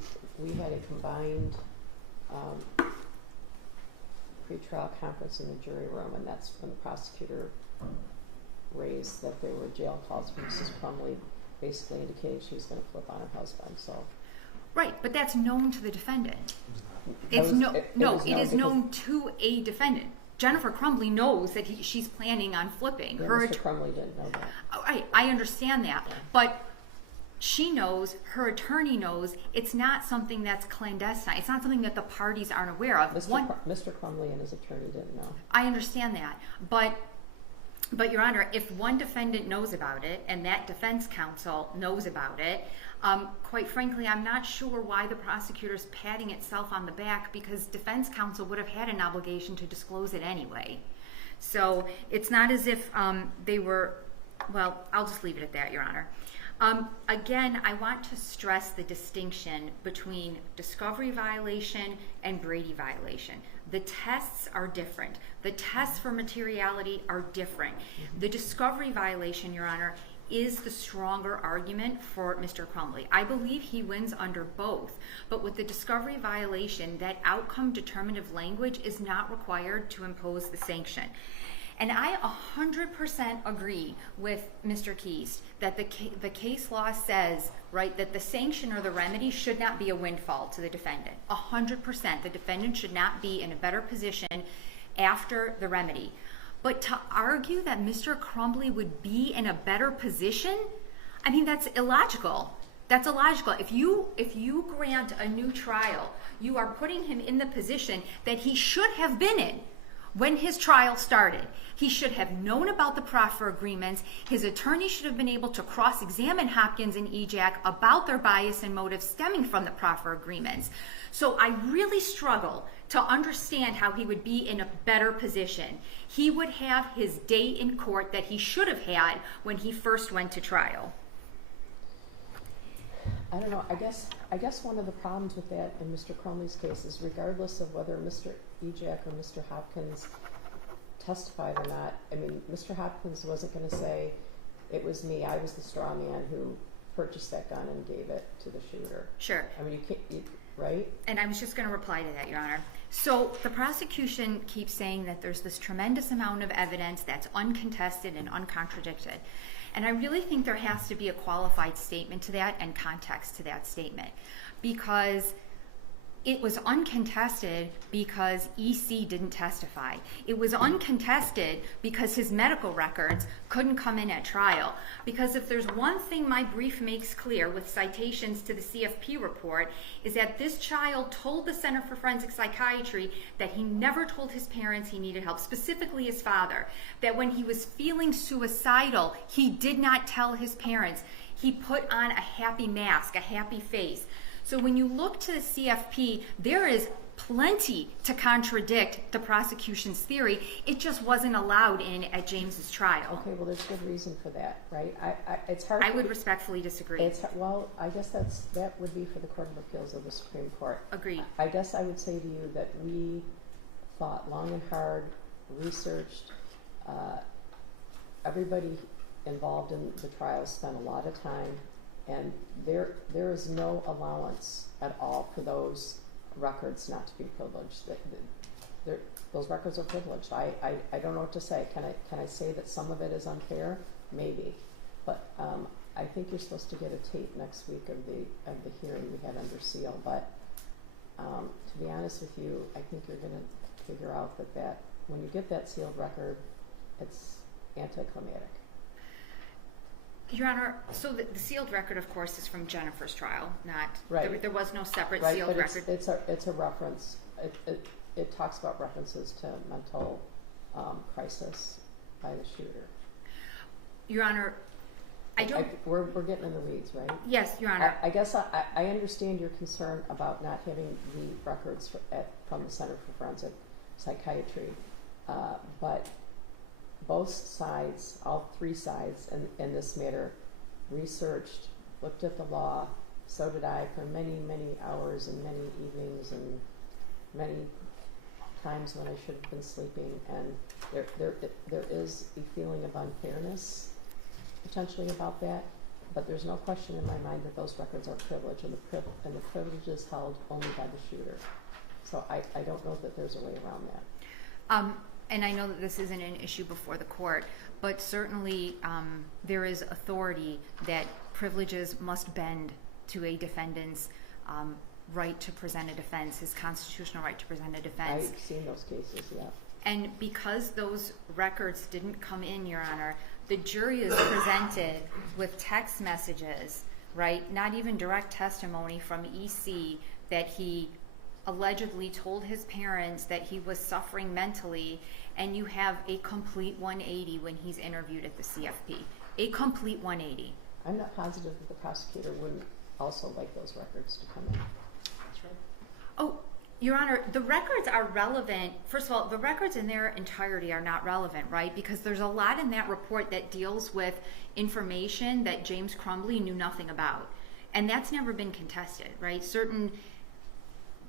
had a combined pre-trial conference in the jury room, and that's when the prosecutor raised that there were jail calls from Mrs. Crumbley, basically indicating she was going to flip on her husband. So, right, but that's known to the defendant. It is known to a defendant. Jennifer Crumbley knows that she's planning on flipping. Yeah, Mr. Crumbley didn't know that. I understand that, but she knows, her attorney knows, it's not something that's clandestine. It's not something that the parties aren't aware of. Mr. Crumbley and his attorney didn't know. I understand that, but But, Your Honor, if one defendant knows about it and that defense counsel knows about it, quite frankly, I'm not sure why the prosecutor's patting itself on the back, because defense counsel would have had an obligation to disclose it anyway. So it's not as if they were, well, I'll just leave it at that, Your Honor. Again, I want to stress the distinction between discovery violation and Brady violation. The tests are different. The tests for materiality are different. The discovery violation, Your Honor, is the stronger argument for Mr. Crumbley. I believe he wins under both, but with the discovery violation, that outcome determinative language is not required to impose the sanction. And I 100% agree with Mr. Keast that the case law says, right, that the sanction or the remedy should not be a windfall to the defendant. 100%. The defendant should not be in a better position after the remedy. But to argue that Mr. Crumbley would be in a better position, I mean, that's illogical. That's illogical. If you grant a new trial, you are putting him in the position that he should have been in when his trial started. He should have known about the proffer agreements. His attorney should have been able to cross-examine Hopkins and EJAC about their bias and motive stemming from the proffer agreements. So I really struggle to understand how he would be in a better position. He would have his day in court that he should have had when he first went to trial. I don't know. I guess one of the problems with that in Mr. Crumbley's case is, regardless of whether Mr. EJAC or Mr. Hopkins testified or not, I mean, Mr. Hopkins wasn't going to say, it was me, I was the straw man who purchased that gun and gave it to the shooter. Sure. I mean, you can't, right? And I was just going to reply to that, Your Honor. So the prosecution keeps saying that there's this tremendous amount of evidence that's uncontested and uncontradicted. And I really think there has to be a qualified statement to that and context to that statement, because it was uncontested because EC didn't testify. It was uncontested because his medical records couldn't come in at trial. Because if there's one thing my brief makes clear with citations to the CFP report, is that this child told the Center for Forensic Psychiatry that he never told his parents he needed help, specifically his father. That when he was feeling suicidal, he did not tell his parents. He put on a happy mask, a happy face. So when you look to the CFP, there is plenty to contradict the prosecution's theory. It just wasn't allowed in at James's trial. Okay, well, there's good reason for that, right? It's hard. I would respectfully disagree. Well, I guess that would be for the Court of Appeals of the Supreme Court. Agreed. I guess I would say to you that we thought long and hard, researched. Everybody involved in the trial spent a lot of time. And there is no allowance at all for those records not to be privileged. Those records are privileged. I don't know what to say. Can I say that some of it is unfair? Maybe, but I think you're supposed to get a tape next week of the hearing we had under seal. But to be honest with you, I think you're going to figure out that when you get that sealed record, it's anticlimactic. Your Honor, so the sealed record, of course, is from Jennifer's trial, not right. There was no separate right, sealed but record. It's a reference. It talks about references to mental crisis by the shooter. Your Honor, we're getting in the weeds, right? Yes, Your Honor. I guess I understand your concern about not having the records from the Center for Forensic Psychiatry, but both sides, all three sides in this matter, researched, looked at the law. So did I, for many, many hours and many evenings and many times when I should have been sleeping. And there is a feeling of unfairness potentially about that, but there's no question in my mind that those records are privileged, and the privilege is held only by the shooter. So I don't know that there's a way around that. And I know that this isn't an issue before the court, but certainly there is authority that privileges must bend to a defendant's right to present a defense, his constitutional right to present a defense. I've seen those cases, yeah. And because those records didn't come in, Your Honor, the jury is presented with text messages, right? Not even direct testimony from EC that he allegedly told his parents that he was suffering mentally, and you have a complete 180 when he's interviewed at the CFP. A complete 180. I'm not positive that the prosecutor wouldn't also like those records to come in. That's right. Oh, Your Honor, the records are relevant. First of all, the records in their entirety are not relevant, right? Because there's a lot in that report that deals with information that James Crumbley knew nothing about. And that's never been contested, right? Certain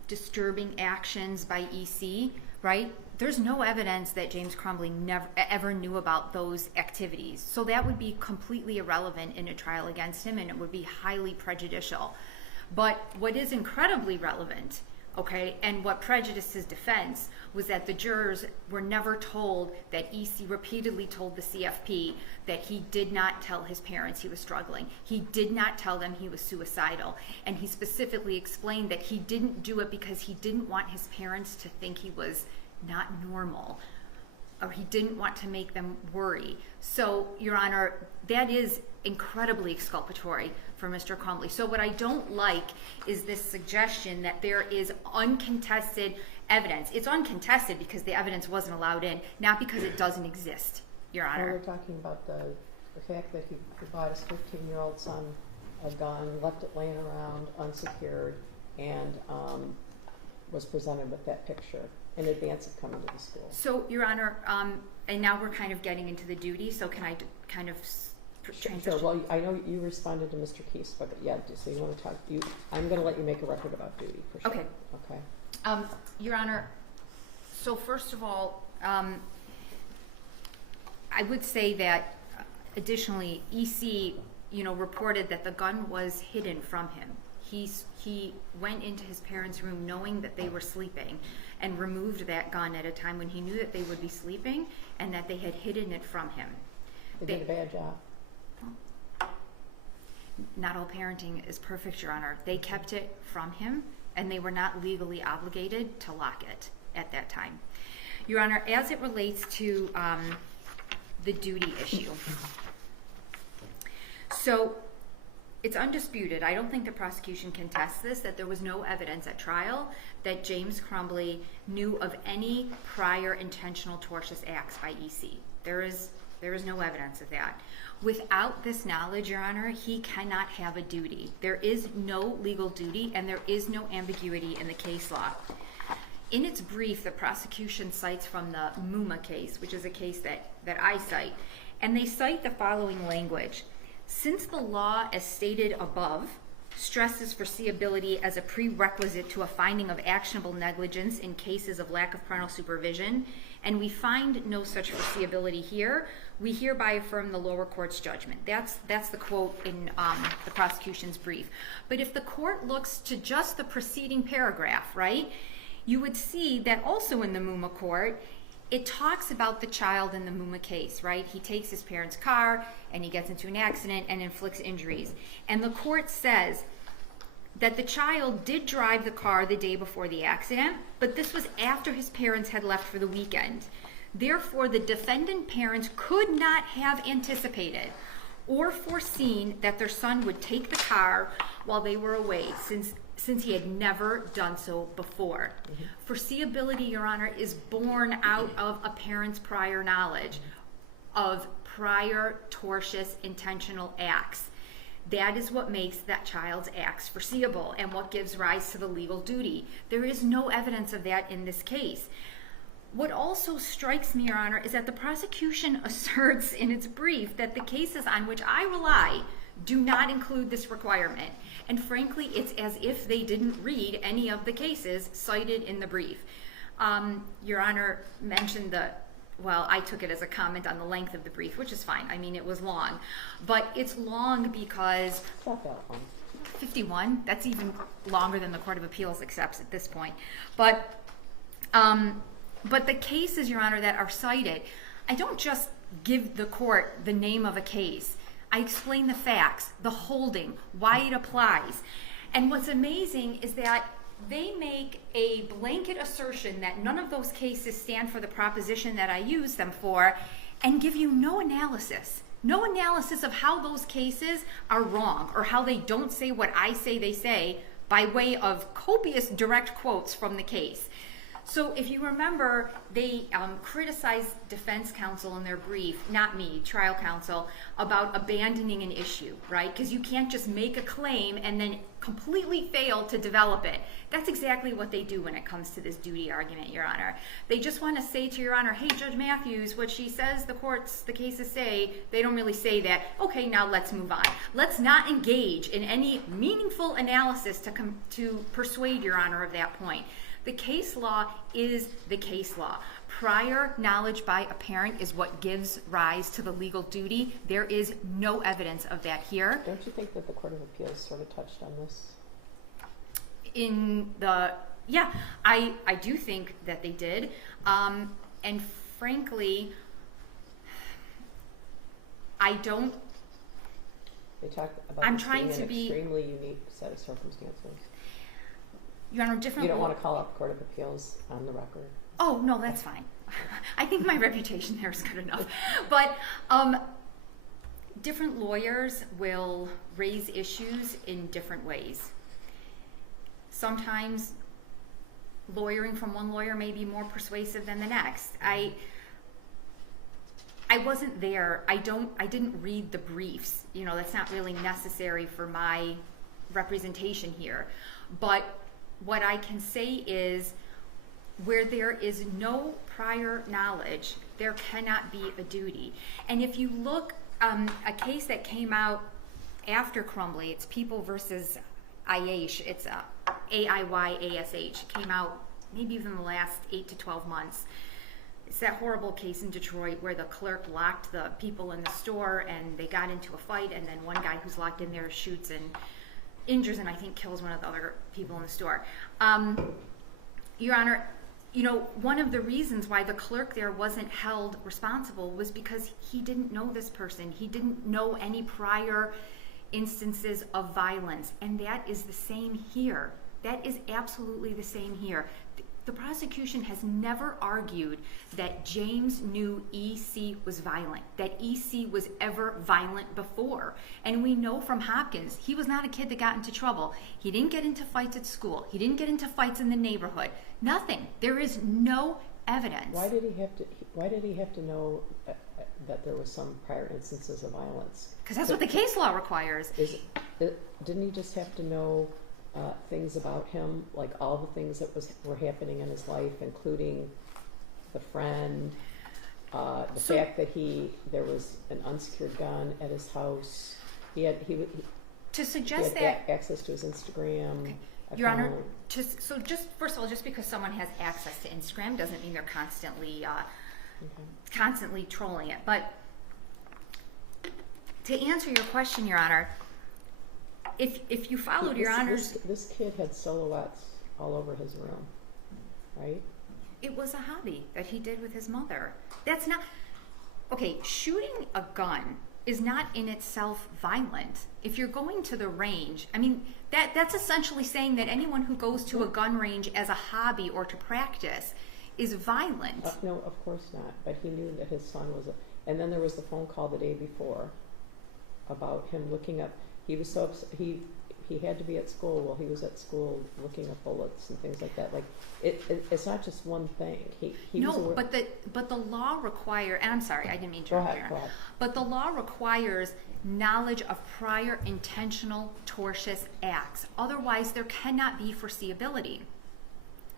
disturbing actions by EC, right? There's no evidence that James Crumbley never ever knew about those activities. So that would be completely irrelevant in a trial against him, and it would be highly prejudicial. But what is incredibly relevant, okay, and what prejudiced his defense was that the jurors were never told that EC repeatedly told the CFP that he did not tell his parents he was struggling. He did not tell them he was suicidal. And he specifically explained that he didn't do it because he didn't want his parents to think he was not normal, or he didn't want to make them worry. So, Your Honor, that is incredibly exculpatory for Mr. Crumbley. So what I don't like is this suggestion that there is uncontested evidence. It's uncontested because the evidence wasn't allowed in, not because it doesn't exist, Your Well, Honor. we're talking about the fact that he bought his 15-year-old son a gun, left it laying around unsecured, and was presented with that picture in advance of coming to the school. So, Your Honor, and now we're kind of getting into the duty, so can I kind of transition? Sure. Well, I know you responded to Mr. Keese, but yeah, so you want to talk? I'm going to let you make a record about duty for sure. Okay. Okay. Your Honor, so first of all, I would say that additionally, EC, reported that the gun was hidden from him. He went into his parents' room knowing that they were sleeping and removed that gun at a time when he knew that they would be sleeping and that they had hidden it from him. They did a bad job. Not all parenting is perfect, Your Honor. They kept it from him, and they were not legally obligated to lock it at that time. Your Honor, as it relates to the duty issue, so it's undisputed. I don't think the prosecution contests this, that there was no evidence at trial that James Crumbley knew of any prior intentional tortious acts by EC. There is no evidence of that. Without this knowledge, Your Honor, he cannot have a duty. There is no legal duty, and there is no ambiguity in the case law. In its brief, the prosecution cites from the Muma case, which is a case that I cite, and they cite the following language. Since the law, as stated above, stresses foreseeability as a prerequisite to a finding of actionable negligence in cases of lack of parental supervision, and we find no such foreseeability here, we hereby affirm the lower court's judgment. That's the quote in the prosecution's brief. But if the court looks to just the preceding paragraph, right, you would see that also in the Muma court, it talks about the child in the Muma case, right? He takes his parents' car and he gets into an accident and inflicts injuries. And the court says that the child did drive the car the day before the accident, but this was after his parents had left for the weekend. Therefore, the defendant parents could not have anticipated or foreseen that their son would take the car while they were away, since he had never done so before. Mm-hmm. Foreseeability, Your Honor, is born out of a parent's prior knowledge of prior tortious intentional acts. That is what makes that child's acts foreseeable and what gives rise to the legal duty. There is no evidence of that in this case. What also strikes me, Your Honor, is that the prosecution asserts in its brief that the cases on which I rely do not include this requirement. And frankly, it's as if they didn't read any of the cases cited in the brief. Your Honor mentioned I took it as a comment on the length of the brief, which is fine. I mean, it was long. But it's long because It's not that long. 51, that's even longer than the Court of Appeals accepts at this point. But the cases, Your Honor, that are cited, I don't just give the court the name of a case. I explain the facts, the holding, why it applies. And what's amazing is that they make a blanket assertion that none of those cases stand for the proposition that I use them for, and give you no analysis of how those cases are wrong or how they don't say what I say they say, by way of copious direct quotes from the case. So if you remember, they criticized defense counsel in their brief, not me, trial counsel, about abandoning an issue, right? Because you can't just make a claim and then completely fail to develop it. That's exactly what they do when it comes to this duty argument, Your Honor. They just want to say to Your Honor, hey, Judge Matthews, what she says the cases say, they don't really say that. Okay, now let's move on. Let's not engage in any meaningful analysis to persuade Your Honor of that point. The case law is the case law. Prior knowledge by a parent is what gives rise to the legal duty. There is no evidence of that here. Don't you think that the Court of Appeals sort of touched on this? I do think that they did. And frankly, I don't. They talk about I'm this trying being to an be extremely unique set of circumstances. Your Honor, different. You don't want to call up Court of Appeals on the record? Oh, no, that's fine. I think my reputation there is good enough. But different lawyers will raise issues in different ways. Sometimes lawyering from one lawyer may be more persuasive than the next. I wasn't there. I didn't read the briefs. You know, that's not really necessary for my representation here. But what I can say is, where there is no prior knowledge, there cannot be a duty. And if you look, a case that came out after Crumbley, it's People versus Aish, it's AIYASH, came out maybe even the last 8 to 12 months. It's that horrible case in Detroit where the clerk locked the people in the store and they got into a fight, and then one guy who's locked in there shoots and injures and I think kills one of the other people in the store. Your Honor, you know, one of the reasons why the clerk there wasn't held responsible was because he didn't know this person. He didn't know any prior instances of violence, and that is the same here. That is absolutely the same here. The prosecution has never argued that James knew EC was violent, that EC was ever violent before. And we know from Hopkins, he was not a kid that got into trouble. He didn't get into fights at school. He didn't get into fights in the neighborhood. Nothing. There is no evidence. Why did he have to know that there was some prior instances of violence? Because that's what the case law requires. Didn't he just have to know things about him, like all the things that were happening in his life, including the friend, fact that there was an unsecured gun at his house. He had access to his Instagram. Okay. Your Honor, just first of all, just because someone has access to Instagram doesn't mean they're constantly trolling it. But to answer your question, Your Honor, if you followed Your Honor's... This kid had silhouettes all over his room, right? It was a hobby that he did with his mother. That's not... Okay, shooting a gun is not in itself violent. If you're going to the range, I mean, that's essentially saying that anyone who goes to a gun range as a hobby or to practice is violent. No, of course not. But he knew that his son was... And then there was the phone call the day before about him looking up... He was so upset. He had to be at school. Well, he was at school looking at bullets and things like that. Like it's not just one thing. But the law requires, and I'm sorry, I didn't mean to interrupt. Go ahead. But the law requires knowledge of prior intentional tortious acts. Otherwise, there cannot be foreseeability.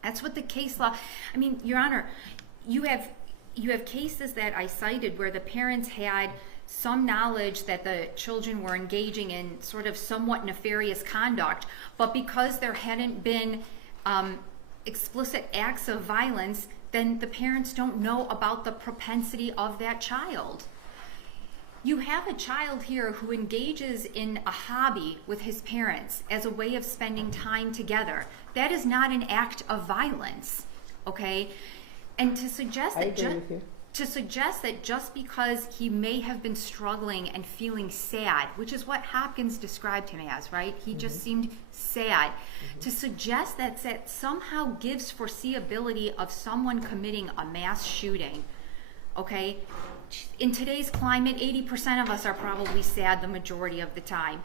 That's what the case law. I mean, Your Honor, you have cases that I cited where the parents had some knowledge that the children were engaging in sort of somewhat nefarious conduct, but because there hadn't been explicit acts of violence, then the parents don't know about the propensity of that child. You have a child here who engages in a hobby with his parents as a way of spending time together. That is not an act of violence, okay? And to suggest that just because he may have been struggling and feeling sad, which is what Hopkins described him as, right? He just seemed sad. To suggest that somehow gives foreseeability of someone committing a mass shooting, okay? In today's climate, 80% of us are probably sad the majority of the time.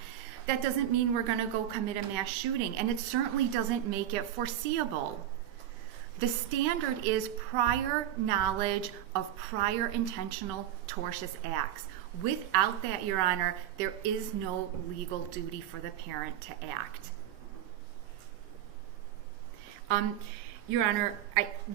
that doesn't mean we're going to go commit a mass shooting, and it certainly doesn't make it foreseeable. The standard is prior knowledge of prior intentional tortious acts. Without that, Your Honor, there is no legal duty for the parent to act. Your Honor,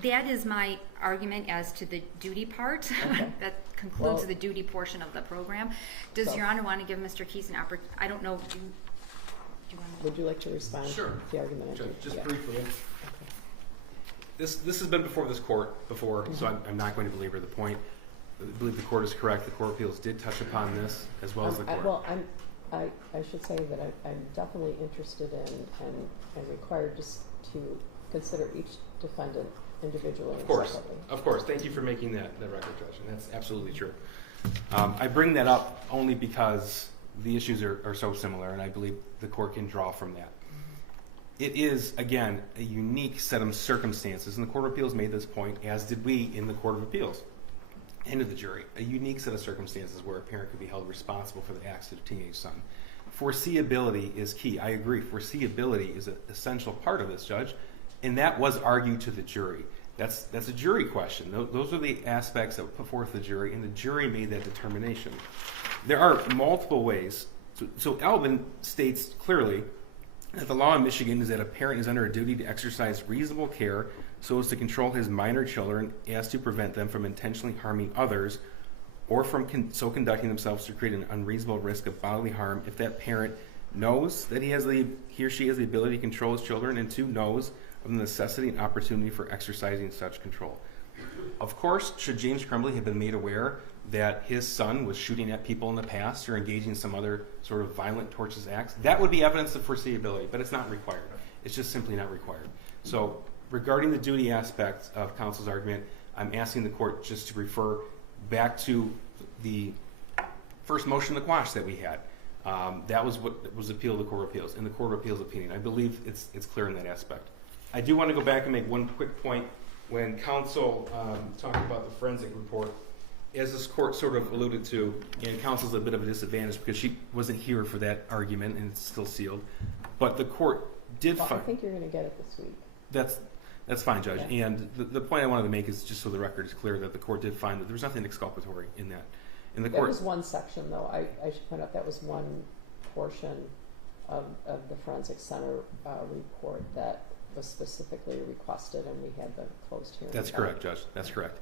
that is my argument as to the duty part. Okay. That concludes Well, the duty portion of the program. Does so- Your Honor want to give Mr. Keys an opportunity? I don't know. Do you want to? Would you like to respond Sure. to the argument? I Judge, did? just Yeah. briefly. Okay. This has been before this court before, so I'm not going to belabor the point. I believe the court is correct. The Court of Appeals did touch upon this, as well as the court. I should say that I'm definitely interested in and required just to consider each defendant individually and separately. Of course. Thank you for making that record, Judge, and that's absolutely true. I bring that up only because the issues are so similar, and I believe the court can draw from that. It is, again, a unique set of circumstances, and the Court of Appeals made this point, as did we in the Court of Appeals, and to the jury. A unique set of circumstances where a parent could be held responsible for the acts of a teenage son. Foreseeability is key. I agree. Foreseeability is an essential part of this, Judge, and that was argued to the jury. That's a jury question. Those are the aspects that were put forth to the jury, and the jury made that determination. There are multiple ways. So Alvin states clearly that the law in Michigan is that a parent is under a duty to exercise reasonable care so as to control his minor children as to prevent them from intentionally harming others or from so conducting themselves to create an unreasonable risk of bodily harm if that parent knows that he or she has the ability to control his children, and two, knows of the necessity and opportunity for exercising such control. Of course, should James Crumbley have been made aware that his son was shooting at people in the past or engaging in some other sort of violent, tortious acts, that would be evidence of foreseeability, but it's not required. It's just simply not required. So regarding the duty aspect of counsel's argument, I'm asking the court just to refer back to the first motion to quash that we had. That was what was appealed to the Court of Appeals, in the Court of Appeals opinion. I believe it's clear in that aspect. I do want to go back and make one quick point. When counsel talked about the forensic report, as this court sort of alluded to, and counsel's a bit of a disadvantage because she wasn't here for that argument and it's still sealed, but the court did Well, I find... think you're going to get it this week. That's fine, Judge. Yeah. And the point I wanted to make is just so the record is clear that the court did find that there was nothing exculpatory in that. In the That court, was one section, though. I should point out that was one portion of the Forensic Center report that was specifically requested, and we had the closed hearing. that's about correct, Judge. That's correct.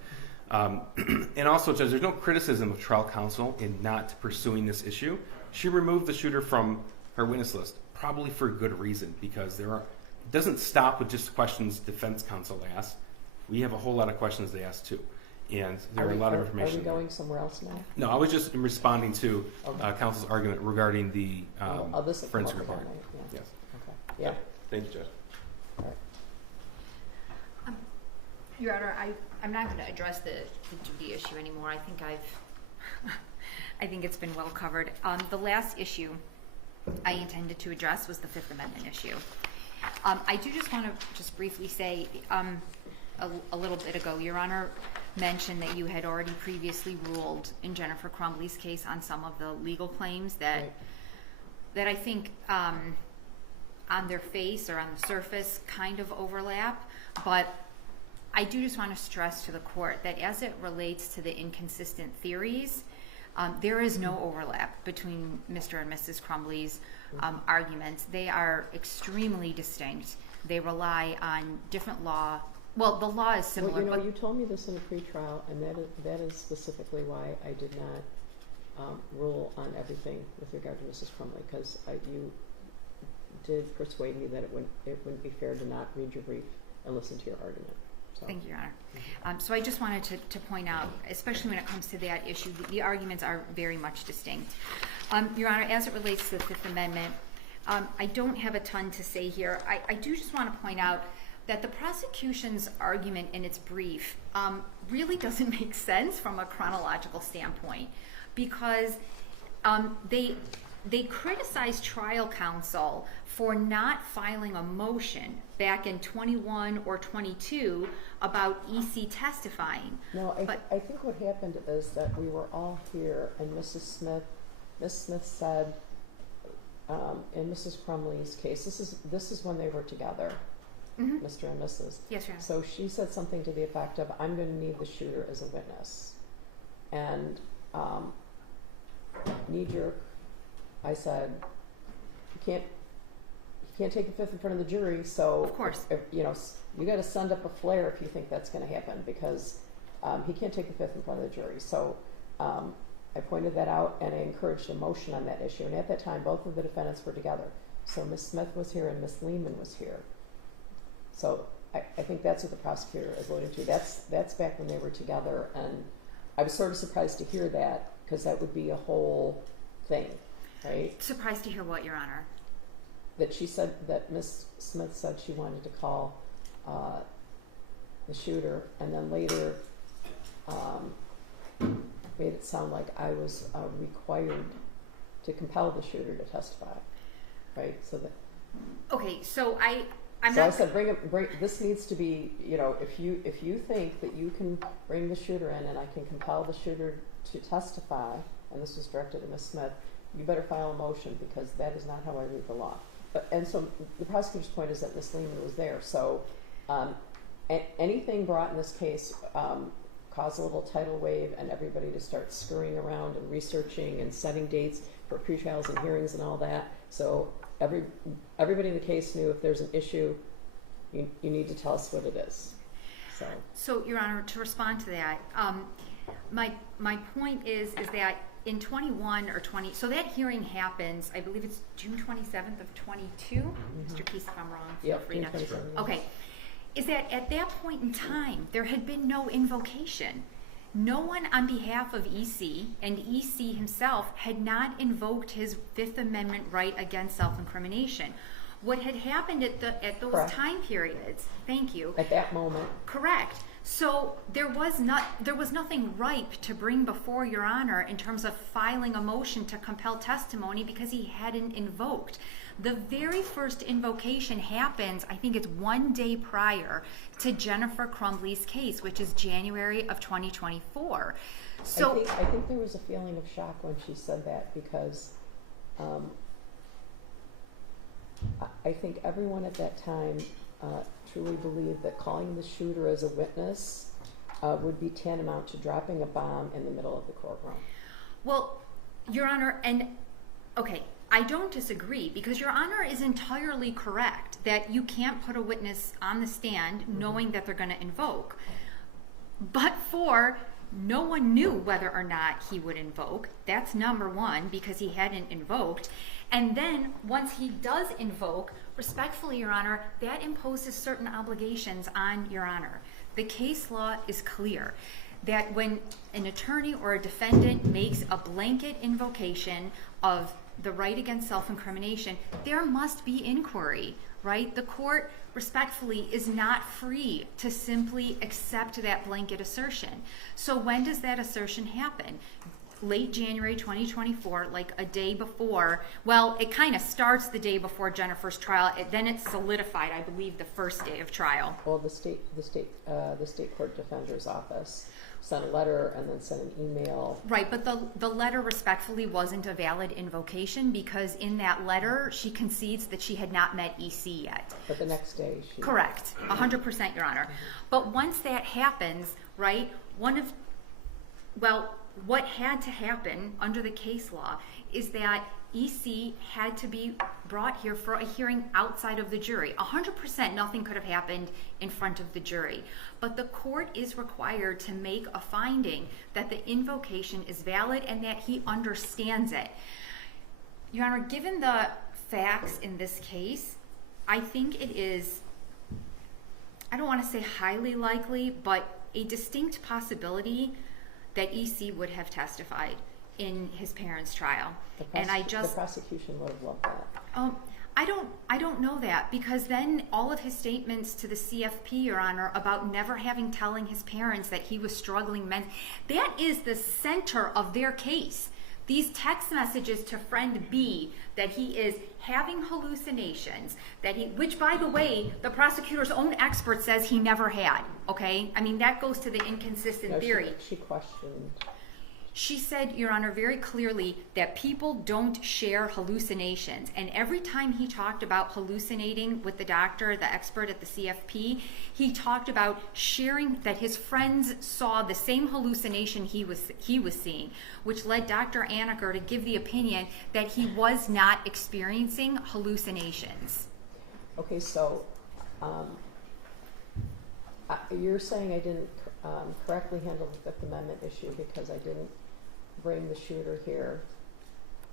And also, Judge, there's no criticism of trial counsel in not pursuing this issue. She removed the shooter from her witness list, probably for a good reason, because it doesn't stop with just questions defense counsel asks. We have a whole lot of questions they ask too, and there are a lot of information. Are we going somewhere else now? No, I was just responding to Okay. counsel's argument regarding the This will come forensic up again, report. right? Yeah. Yes. Okay. Yeah. Thank you, Judge. All right. Your Honor, I'm not going to address the duty issue anymore. I think it's been well covered. The last issue I intended to address was the Fifth Amendment issue. I do just want to just briefly say a little bit ago, Your Honor mentioned that you had already previously ruled in Jennifer Crumbley's case on some of the legal claims that I think on their face or on the surface kind of overlap, but I do just want to stress to the court that as it relates to the inconsistent theories, there is no overlap between Mr. and Mrs. Crumbley's arguments. They are extremely distinct. They rely on different law. Well, the law is similar. Well, but you told me this in a pretrial, and that is specifically why I did not rule on everything with regard to Mrs. Crumbley, because you did persuade me that it wouldn't be fair to not read your brief and listen to your argument. So. Thank you, Your Honor. So I just wanted to point out, especially when it comes to that issue, the arguments are very much distinct. Your Honor, as it relates to the Fifth Amendment, I don't have a ton to say here. I do just want to point out that the prosecution's argument in its brief really doesn't make sense from a chronological standpoint, because they criticized trial counsel for not filing a motion back in 21 or 22 about EC testifying. No, I think what happened is that we were all here, and Miss Smith said, in Mrs. Crumbley's case, this is when they were together, Mhm. Mr. and Mrs. Yes, Your Honor. So she said something to the effect of, "I'm going to need the shooter as a witness," and knee jerk, I said, you can't take a fifth in front of the jury, so Of course. you got to send up a flare if you think that's going to happen, because he can't take a fifth in front of the jury. So I pointed that out, and I encouraged a motion on that issue. And at that time, both of the defendants were together. So Ms. Smith was here and Ms. Lehman was here. So I think that's what the prosecutor is alluding to. That's back when they were together, and I was sort of surprised to hear that, because that would be a whole thing, right? Surprised to hear what, Your Honor? That she said, that Ms. Smith said she wanted to call the shooter, and then later made it sound like I was required to compel the shooter to testify, right? So that. Okay, so I said, bring this needs to be, if you think that you can bring the shooter in and I can compel the shooter to testify, and this was directed to Ms. Smith, you better file a motion, because that is not how I read the law. And so the prosecutor's point is that Ms. Lehman was there. So anything brought in this case caused a little tidal wave, and everybody to start scurrying around and researching and setting dates for pre-trials and hearings and all that. So everybody in the case knew, if there's an issue, you need to tell us what it is. So, Your Honor, to respond to that, my point is that in 21 or 20, so that hearing happens, I believe it's June 27th of 22. Mm-hmm. Mr. Keese, if I'm wrong, feel Yep, free to. June 27th. Okay. Is that at that point in time, there had been no invocation. No one on behalf of EC, and EC himself, had not invoked his Fifth Amendment right against self-incrimination. What had happened at those Correct. time periods, thank you. At that moment. Correct. So there was nothing ripe to bring before Your Honor in terms of filing a motion to compel testimony, because he hadn't invoked. The very first invocation happens, I think it's 1 day prior to Jennifer Crumbley's case, which is January of 2024. So I think there was a feeling of shock when she said that, because I think everyone at that time truly believed that calling the shooter as a witness would be tantamount to dropping a bomb in the middle of the courtroom. Well, Your Honor, and okay, I don't disagree, because Your Honor is entirely correct that you can't put a witness on the stand knowing that they're going to invoke. But no one knew whether or not he would invoke. That's number one, because he hadn't invoked. And then once he does invoke, respectfully, Your Honor, that imposes certain obligations on Your Honor. The case law is clear that when an attorney or a defendant makes a blanket invocation of the right against self-incrimination, there must be inquiry, right? The court, respectfully, is not free to simply accept that blanket assertion. So when does that assertion happen? Late January 2024, like a day before. Well, it kind of starts the day before Jennifer's trial. Then it's solidified, I believe, the first day of trial. Well, the state court defender's office sent a letter and then sent an email. Right, but the letter respectfully wasn't a valid invocation, because in that letter she concedes that she had not met EC yet. But the next day she... Correct, 100%, Your Honor. But once that happens, right, what had to happen under the case law is that EC had to be brought here for a hearing outside of the jury. 100% nothing could have happened in front of the jury. But the court is required to make a finding that the invocation is valid and that he understands it. Your Honor, given the facts in this case, I think it is, I don't want to say highly likely, but a distinct possibility that EC would have testified in his parents' trial. The prosecution would have loved that. I don't know that, because then all of his statements to the CFP, Your Honor, about never telling his parents that he was struggling that is the center of their case. These text messages to friend B that he is having hallucinations, which, by the way, the prosecutor's own expert says he never had, okay? I mean, that goes to the inconsistent theory. She questioned She said, Your Honor, very clearly that people don't share hallucinations. And every time he talked about hallucinating with the doctor, the expert at the CFP, he talked about sharing that his friends saw the same hallucination he was seeing, which led Dr. Anaker to give the opinion that he was not experiencing hallucinations. Okay, so you're saying I didn't correctly handle the Fifth Amendment issue because I didn't bring the shooter here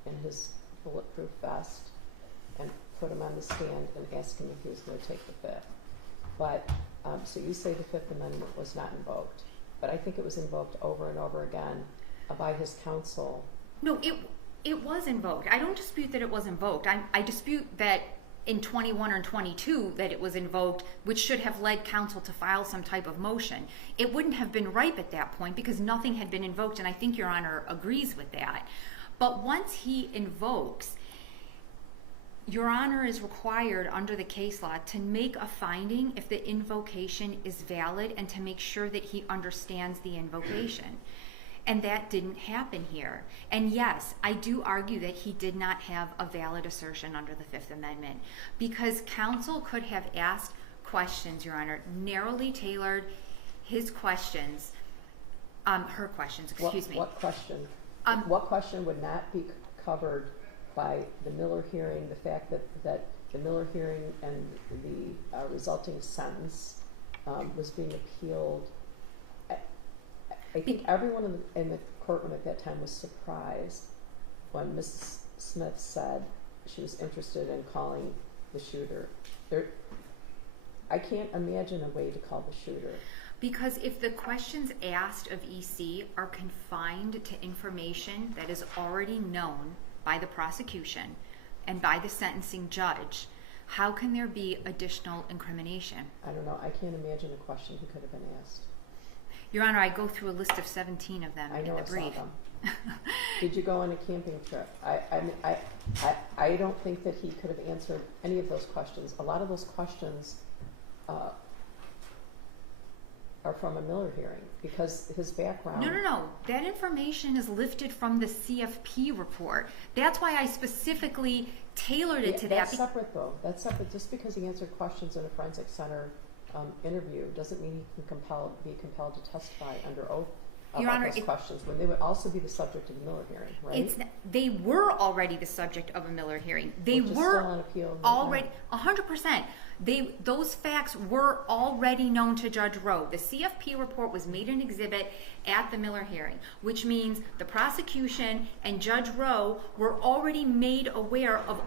in his bulletproof vest and put him on the stand and ask him if he was going to take the Fifth. But, so you say the Fifth Amendment was not invoked, but I think it was invoked over and over again by his counsel. No, it was invoked. I don't dispute that it was invoked. I dispute that in 21 or 22 that it was invoked, which should have led counsel to file some type of motion. It wouldn't have been ripe at that point because nothing had been invoked, and I think Your Honor agrees with that. But once he invokes, Your Honor is required under the case law to make a finding if the invocation is valid and to make sure that he understands the invocation. And that didn't happen here. And yes, I do argue that he did not have a valid assertion under the Fifth Amendment because counsel could have asked questions, Your Honor, narrowly tailored his questions, her questions, excuse me. What question? What question would not be covered by the Miller hearing, the fact that the Miller hearing and the resulting sentence was being appealed? I think everyone in the courtroom at that time was surprised when Mrs. Smith said she was interested in calling the shooter. I can't imagine a way to call the shooter. Because if the questions asked of EC are confined to information that is already known by the prosecution and by the sentencing judge, how can there be additional incrimination? I don't know. I can't imagine a question he could have been asked. Your Honor, I go through a list of 17 of them in the brief. I saw them. Did you go on a camping trip? I don't think that he could have answered any of those questions. A lot of those questions are from a Miller hearing because his background. No. That information is lifted from the CFP report. That's why I specifically tailored it to that. That's separate, though. That's separate. Just because he answered questions in a forensic center interview doesn't mean he can be compelled to testify under oath about those questions when they would also be the subject of the Miller hearing, right? They were already the subject of a Miller hearing. They Which is were still on appeal already 100%. Those facts were already known to Judge Rowe. The CFP report was made an exhibit at the Miller hearing, which means the prosecution and Judge Rowe were already made aware of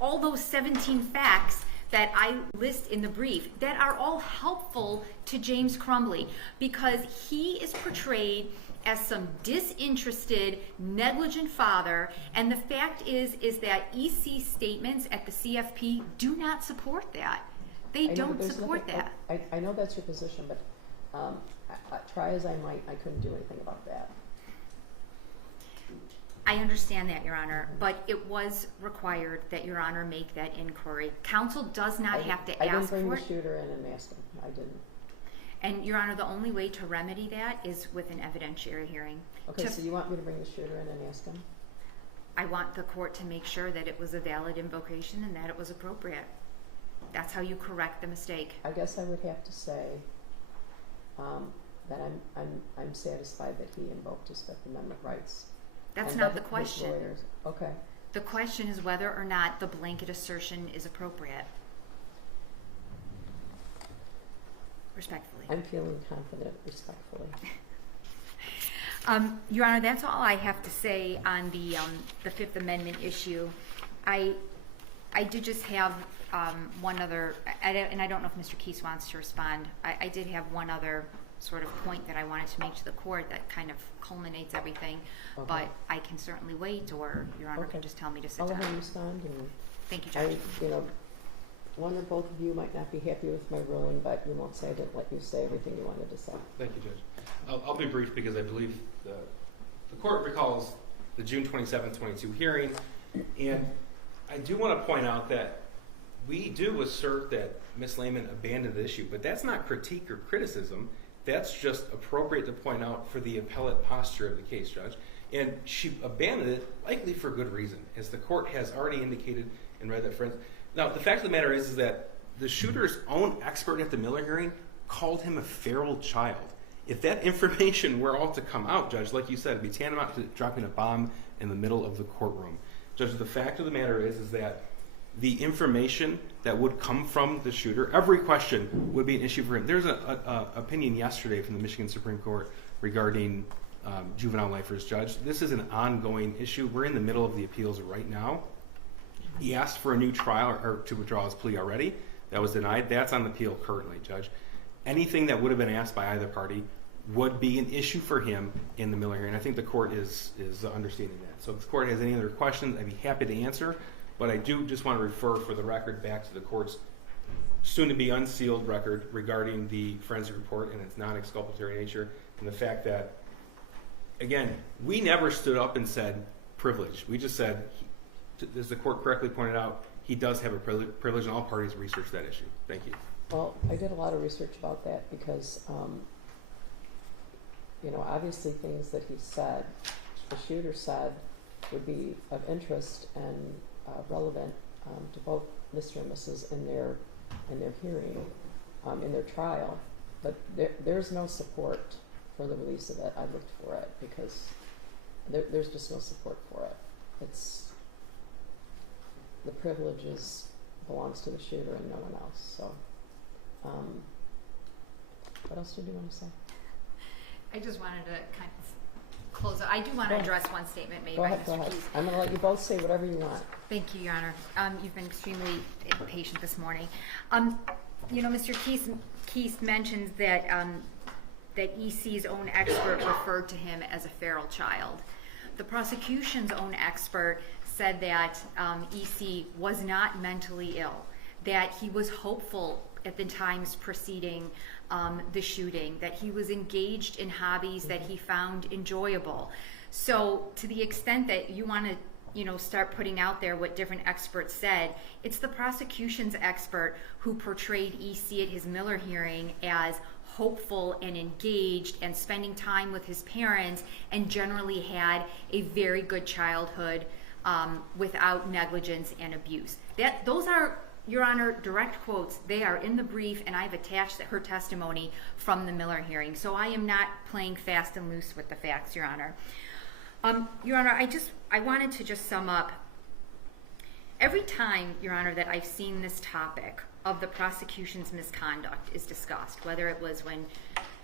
all those 17 facts that I list in the brief that are all helpful to James Crumbley because he is portrayed as some disinterested, negligent father, and the fact is that EC statements at the CFP do not support that. They don't support that. I know that's your position, but try as I might, I couldn't do anything about that. I understand that, Your Honor, but it was required that Your Honor make that inquiry. Counsel does not have to ask for it. I didn't bring the shooter in and ask him. I didn't. And, Your Honor, the only way to remedy that is with an evidentiary hearing. Okay, so you want me to bring the shooter in and ask him? I want the court to make sure that it was a valid invocation and that it was appropriate. That's how you correct the mistake. I guess I would have to say that I'm satisfied that he invoked his Fifth Amendment rights. That's not the question. Okay. The question is whether or not the blanket assertion is appropriate. Respectfully. I'm feeling confident, respectfully. Your Honor, that's all I have to say on the Fifth Amendment issue. I did just have one other, and I don't know if Mr. Keese wants to respond. I did have one other sort of point that I wanted to make to the court that kind of culminates everything, but I can certainly wait, or Your Honor can just tell me to sit down. I'll let him respond. And thank you, Judge. One or both of you might not be happy with my ruling, but you won't say I didn't let you say everything you wanted to say. Thank you, Judge. I'll be brief because I believe the court recalls the June 27, 22 hearing, and I do want to point out that we do assert that Ms. Lehman abandoned the issue, but that's not critique or criticism. That's just appropriate to point out for the appellate posture of the case, Judge. And she abandoned it, likely for good reason, as the court has already indicated and read that friends. Now, the fact of the matter is that the shooter's own expert at the Miller hearing called him a feral child. If that information were all to come out, Judge, like you said, it'd be tantamount to dropping a bomb in the middle of the courtroom. Judge, the fact of the matter is that the information that would come from the shooter, every question would be an issue for him. There's an opinion yesterday from the Michigan Supreme Court regarding juvenile lifers, Judge. This is an ongoing issue. We're in the middle of the appeals right now. He asked for a new trial or to withdraw his plea already. That was denied. That's on the appeal currently, Judge. Anything that would have been asked by either party would be an issue for him in the Miller hearing. I think the court is understanding that. So if the court has any other questions, I'd be happy to answer. But I do just want to refer, for the record, back to the court's soon-to-be unsealed record regarding the forensic report and its non-exculpatory nature, and the fact that, again, we never stood up and said privilege. We just said, as the court correctly pointed out, he does have a privilege, and all parties researched that issue. Thank you. Well, I did a lot of research about that because, obviously things that he said, the shooter said, would be of interest and relevant to both Mr. and Mrs. in their hearing, in their trial. But there's no support for the release of it. I looked for it because there's just no support for it. It's the privileges belongs to the shooter and no one else. So, what else did you want to say? I just wanted to kind of close out. I do want to address one statement made by Mr. Keith. I'm going to let you both say whatever you want. Thank you, Your Honor. You've been extremely patient this morning. Mr. Keith mentions that EC's own expert referred to him as a feral child. The prosecution's own expert said that EC was not mentally ill, that he was hopeful at the times preceding the shooting, that he was engaged in hobbies that he found enjoyable. So to the extent that you want to start putting out there what different experts said, it's the prosecution's expert who portrayed EC at his Miller hearing as hopeful and engaged and spending time with his parents and generally had a very good childhood without negligence and abuse. Those are, Your Honor, direct quotes. They are in the brief, and I've attached her testimony from the Miller hearing. So I am not playing fast and loose with the facts, Your Honor. Your Honor, I wanted to just sum up. Every time, Your Honor, that I've seen this topic of the prosecution's misconduct is discussed, whether it was when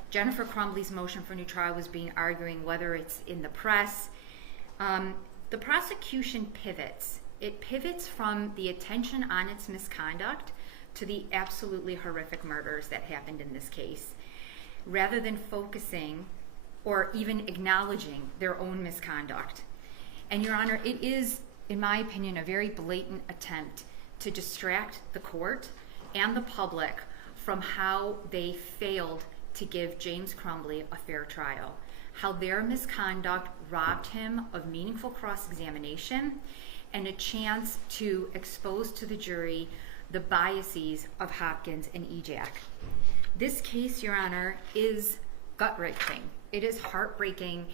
Jennifer Crumbley's motion for new trial was being arguing, whether it's in the press, the prosecution pivots. It pivots from the attention on its misconduct to the absolutely horrific murders that happened in this case, rather than focusing or even acknowledging their own misconduct. And Your Honor, it is, in my opinion, a very blatant attempt to distract the court and the public from how they failed to give James Crumbley a fair trial, how their misconduct robbed him of meaningful cross-examination and a chance to expose to the jury the biases of Hopkins and Ejac. This case, Your Honor, is gut-wrenching. It is heartbreaking,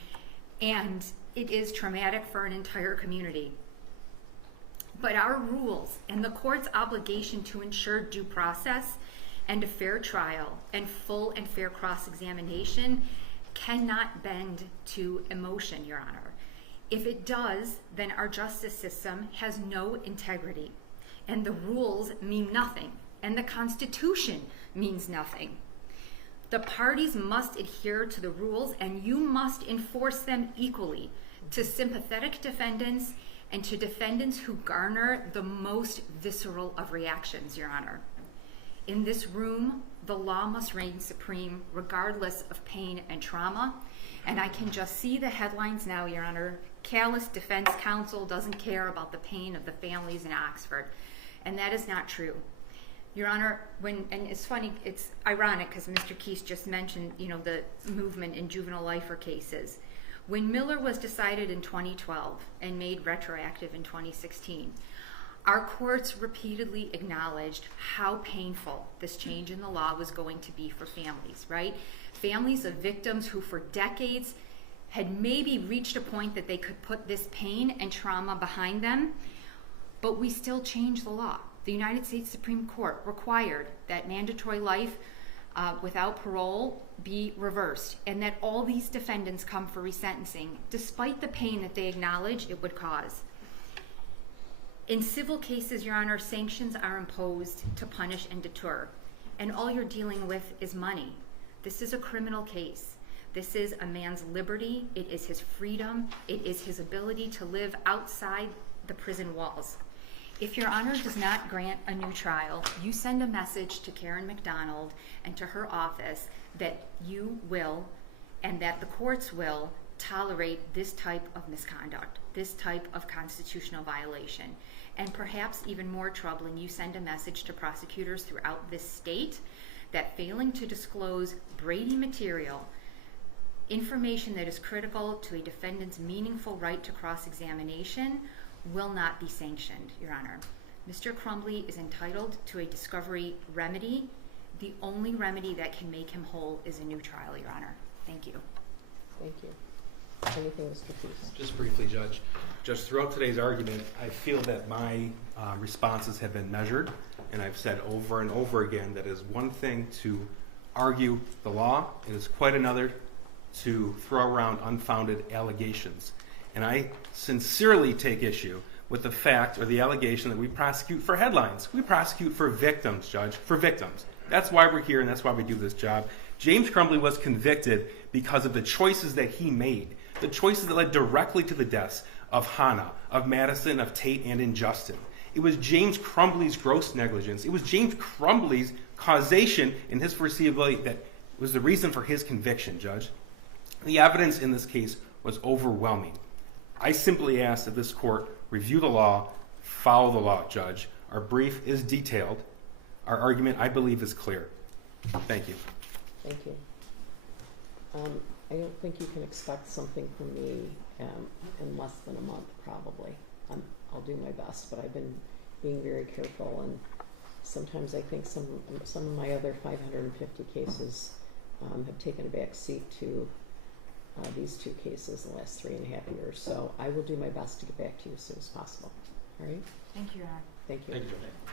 and it is traumatic for an entire community. But our rules and the court's obligation to ensure due process and a fair trial and full and fair cross-examination cannot bend to emotion, Your Honor. If it does, then our justice system has no integrity, and the rules mean nothing, and the Constitution means nothing. The parties must adhere to the rules, and you must enforce them equally to sympathetic defendants and to defendants who garner the most visceral of reactions, Your Honor. In this room, the law must reign supreme regardless of pain and trauma, and I can just see the headlines now, Your Honor. Callous defense counsel doesn't care about the pain of the families in Oxford, and that is not true. Your Honor, and it's funny, it's ironic because Mr. Keith just mentioned, the movement in juvenile lifer cases. When Miller was decided in 2012 and made retroactive in 2016, our courts repeatedly acknowledged how painful this change in the law was going to be for families, right? families of victims who for decades had maybe reached a point that they could put this pain and trauma behind them, but we still changed the law. The United States Supreme Court required that mandatory life without parole be reversed, and that all these defendants come for resentencing, despite the pain that they acknowledge it would cause. In civil cases, Your Honor, sanctions are imposed to punish and deter, and all you're dealing with is money. This is a criminal case. This is a man's liberty. It is his freedom. It is his ability to live outside the prison walls. If Your Honor does not grant a new trial, you send a message to Karen McDonald and to her office that you will, and that the courts will, tolerate this type of misconduct, this type of constitutional violation. And perhaps even more troubling, you send a message to prosecutors throughout this state that failing to disclose Brady material, information that is critical to a defendant's meaningful right to cross-examination, will not be sanctioned, Your Honor. Mr. Crumbley is entitled to a discovery remedy. The only remedy that can make him whole is a new trial, Your Honor. Thank you. Thank you. Anything, Mr. Peace? Just briefly, Judge. Judge, throughout today's argument, I feel that my responses have been measured, and I've said over and over again that it is one thing to argue the law, it is quite another to throw around unfounded allegations. And I sincerely take issue with the fact or the allegation that we prosecute for headlines. We prosecute for victims, Judge, for victims. That's why we're here, and that's why we do this job. James Crumbley was convicted because of the choices that he made, the choices that led directly to the deaths of Hannah, of Madison, of Tate, and in Justin. It was James Crumbley's gross negligence. It was James Crumbley's causation and his foreseeability that was the reason for his conviction, Judge. The evidence in this case was overwhelming. I simply ask that this court review the law, follow the law, Judge. Our brief is detailed. Our argument, I believe, is clear. Thank you. Thank you. I don't think you can expect something from me in less than a month, probably. I'll do my best, but I've been being very careful, and sometimes I think some of my other 550 cases have taken a back seat to these two cases the last 3.5 years. So I will do my best to get back to you as soon as possible. All right? Thank you, Your Honor. Thank you. Thank you, Judge.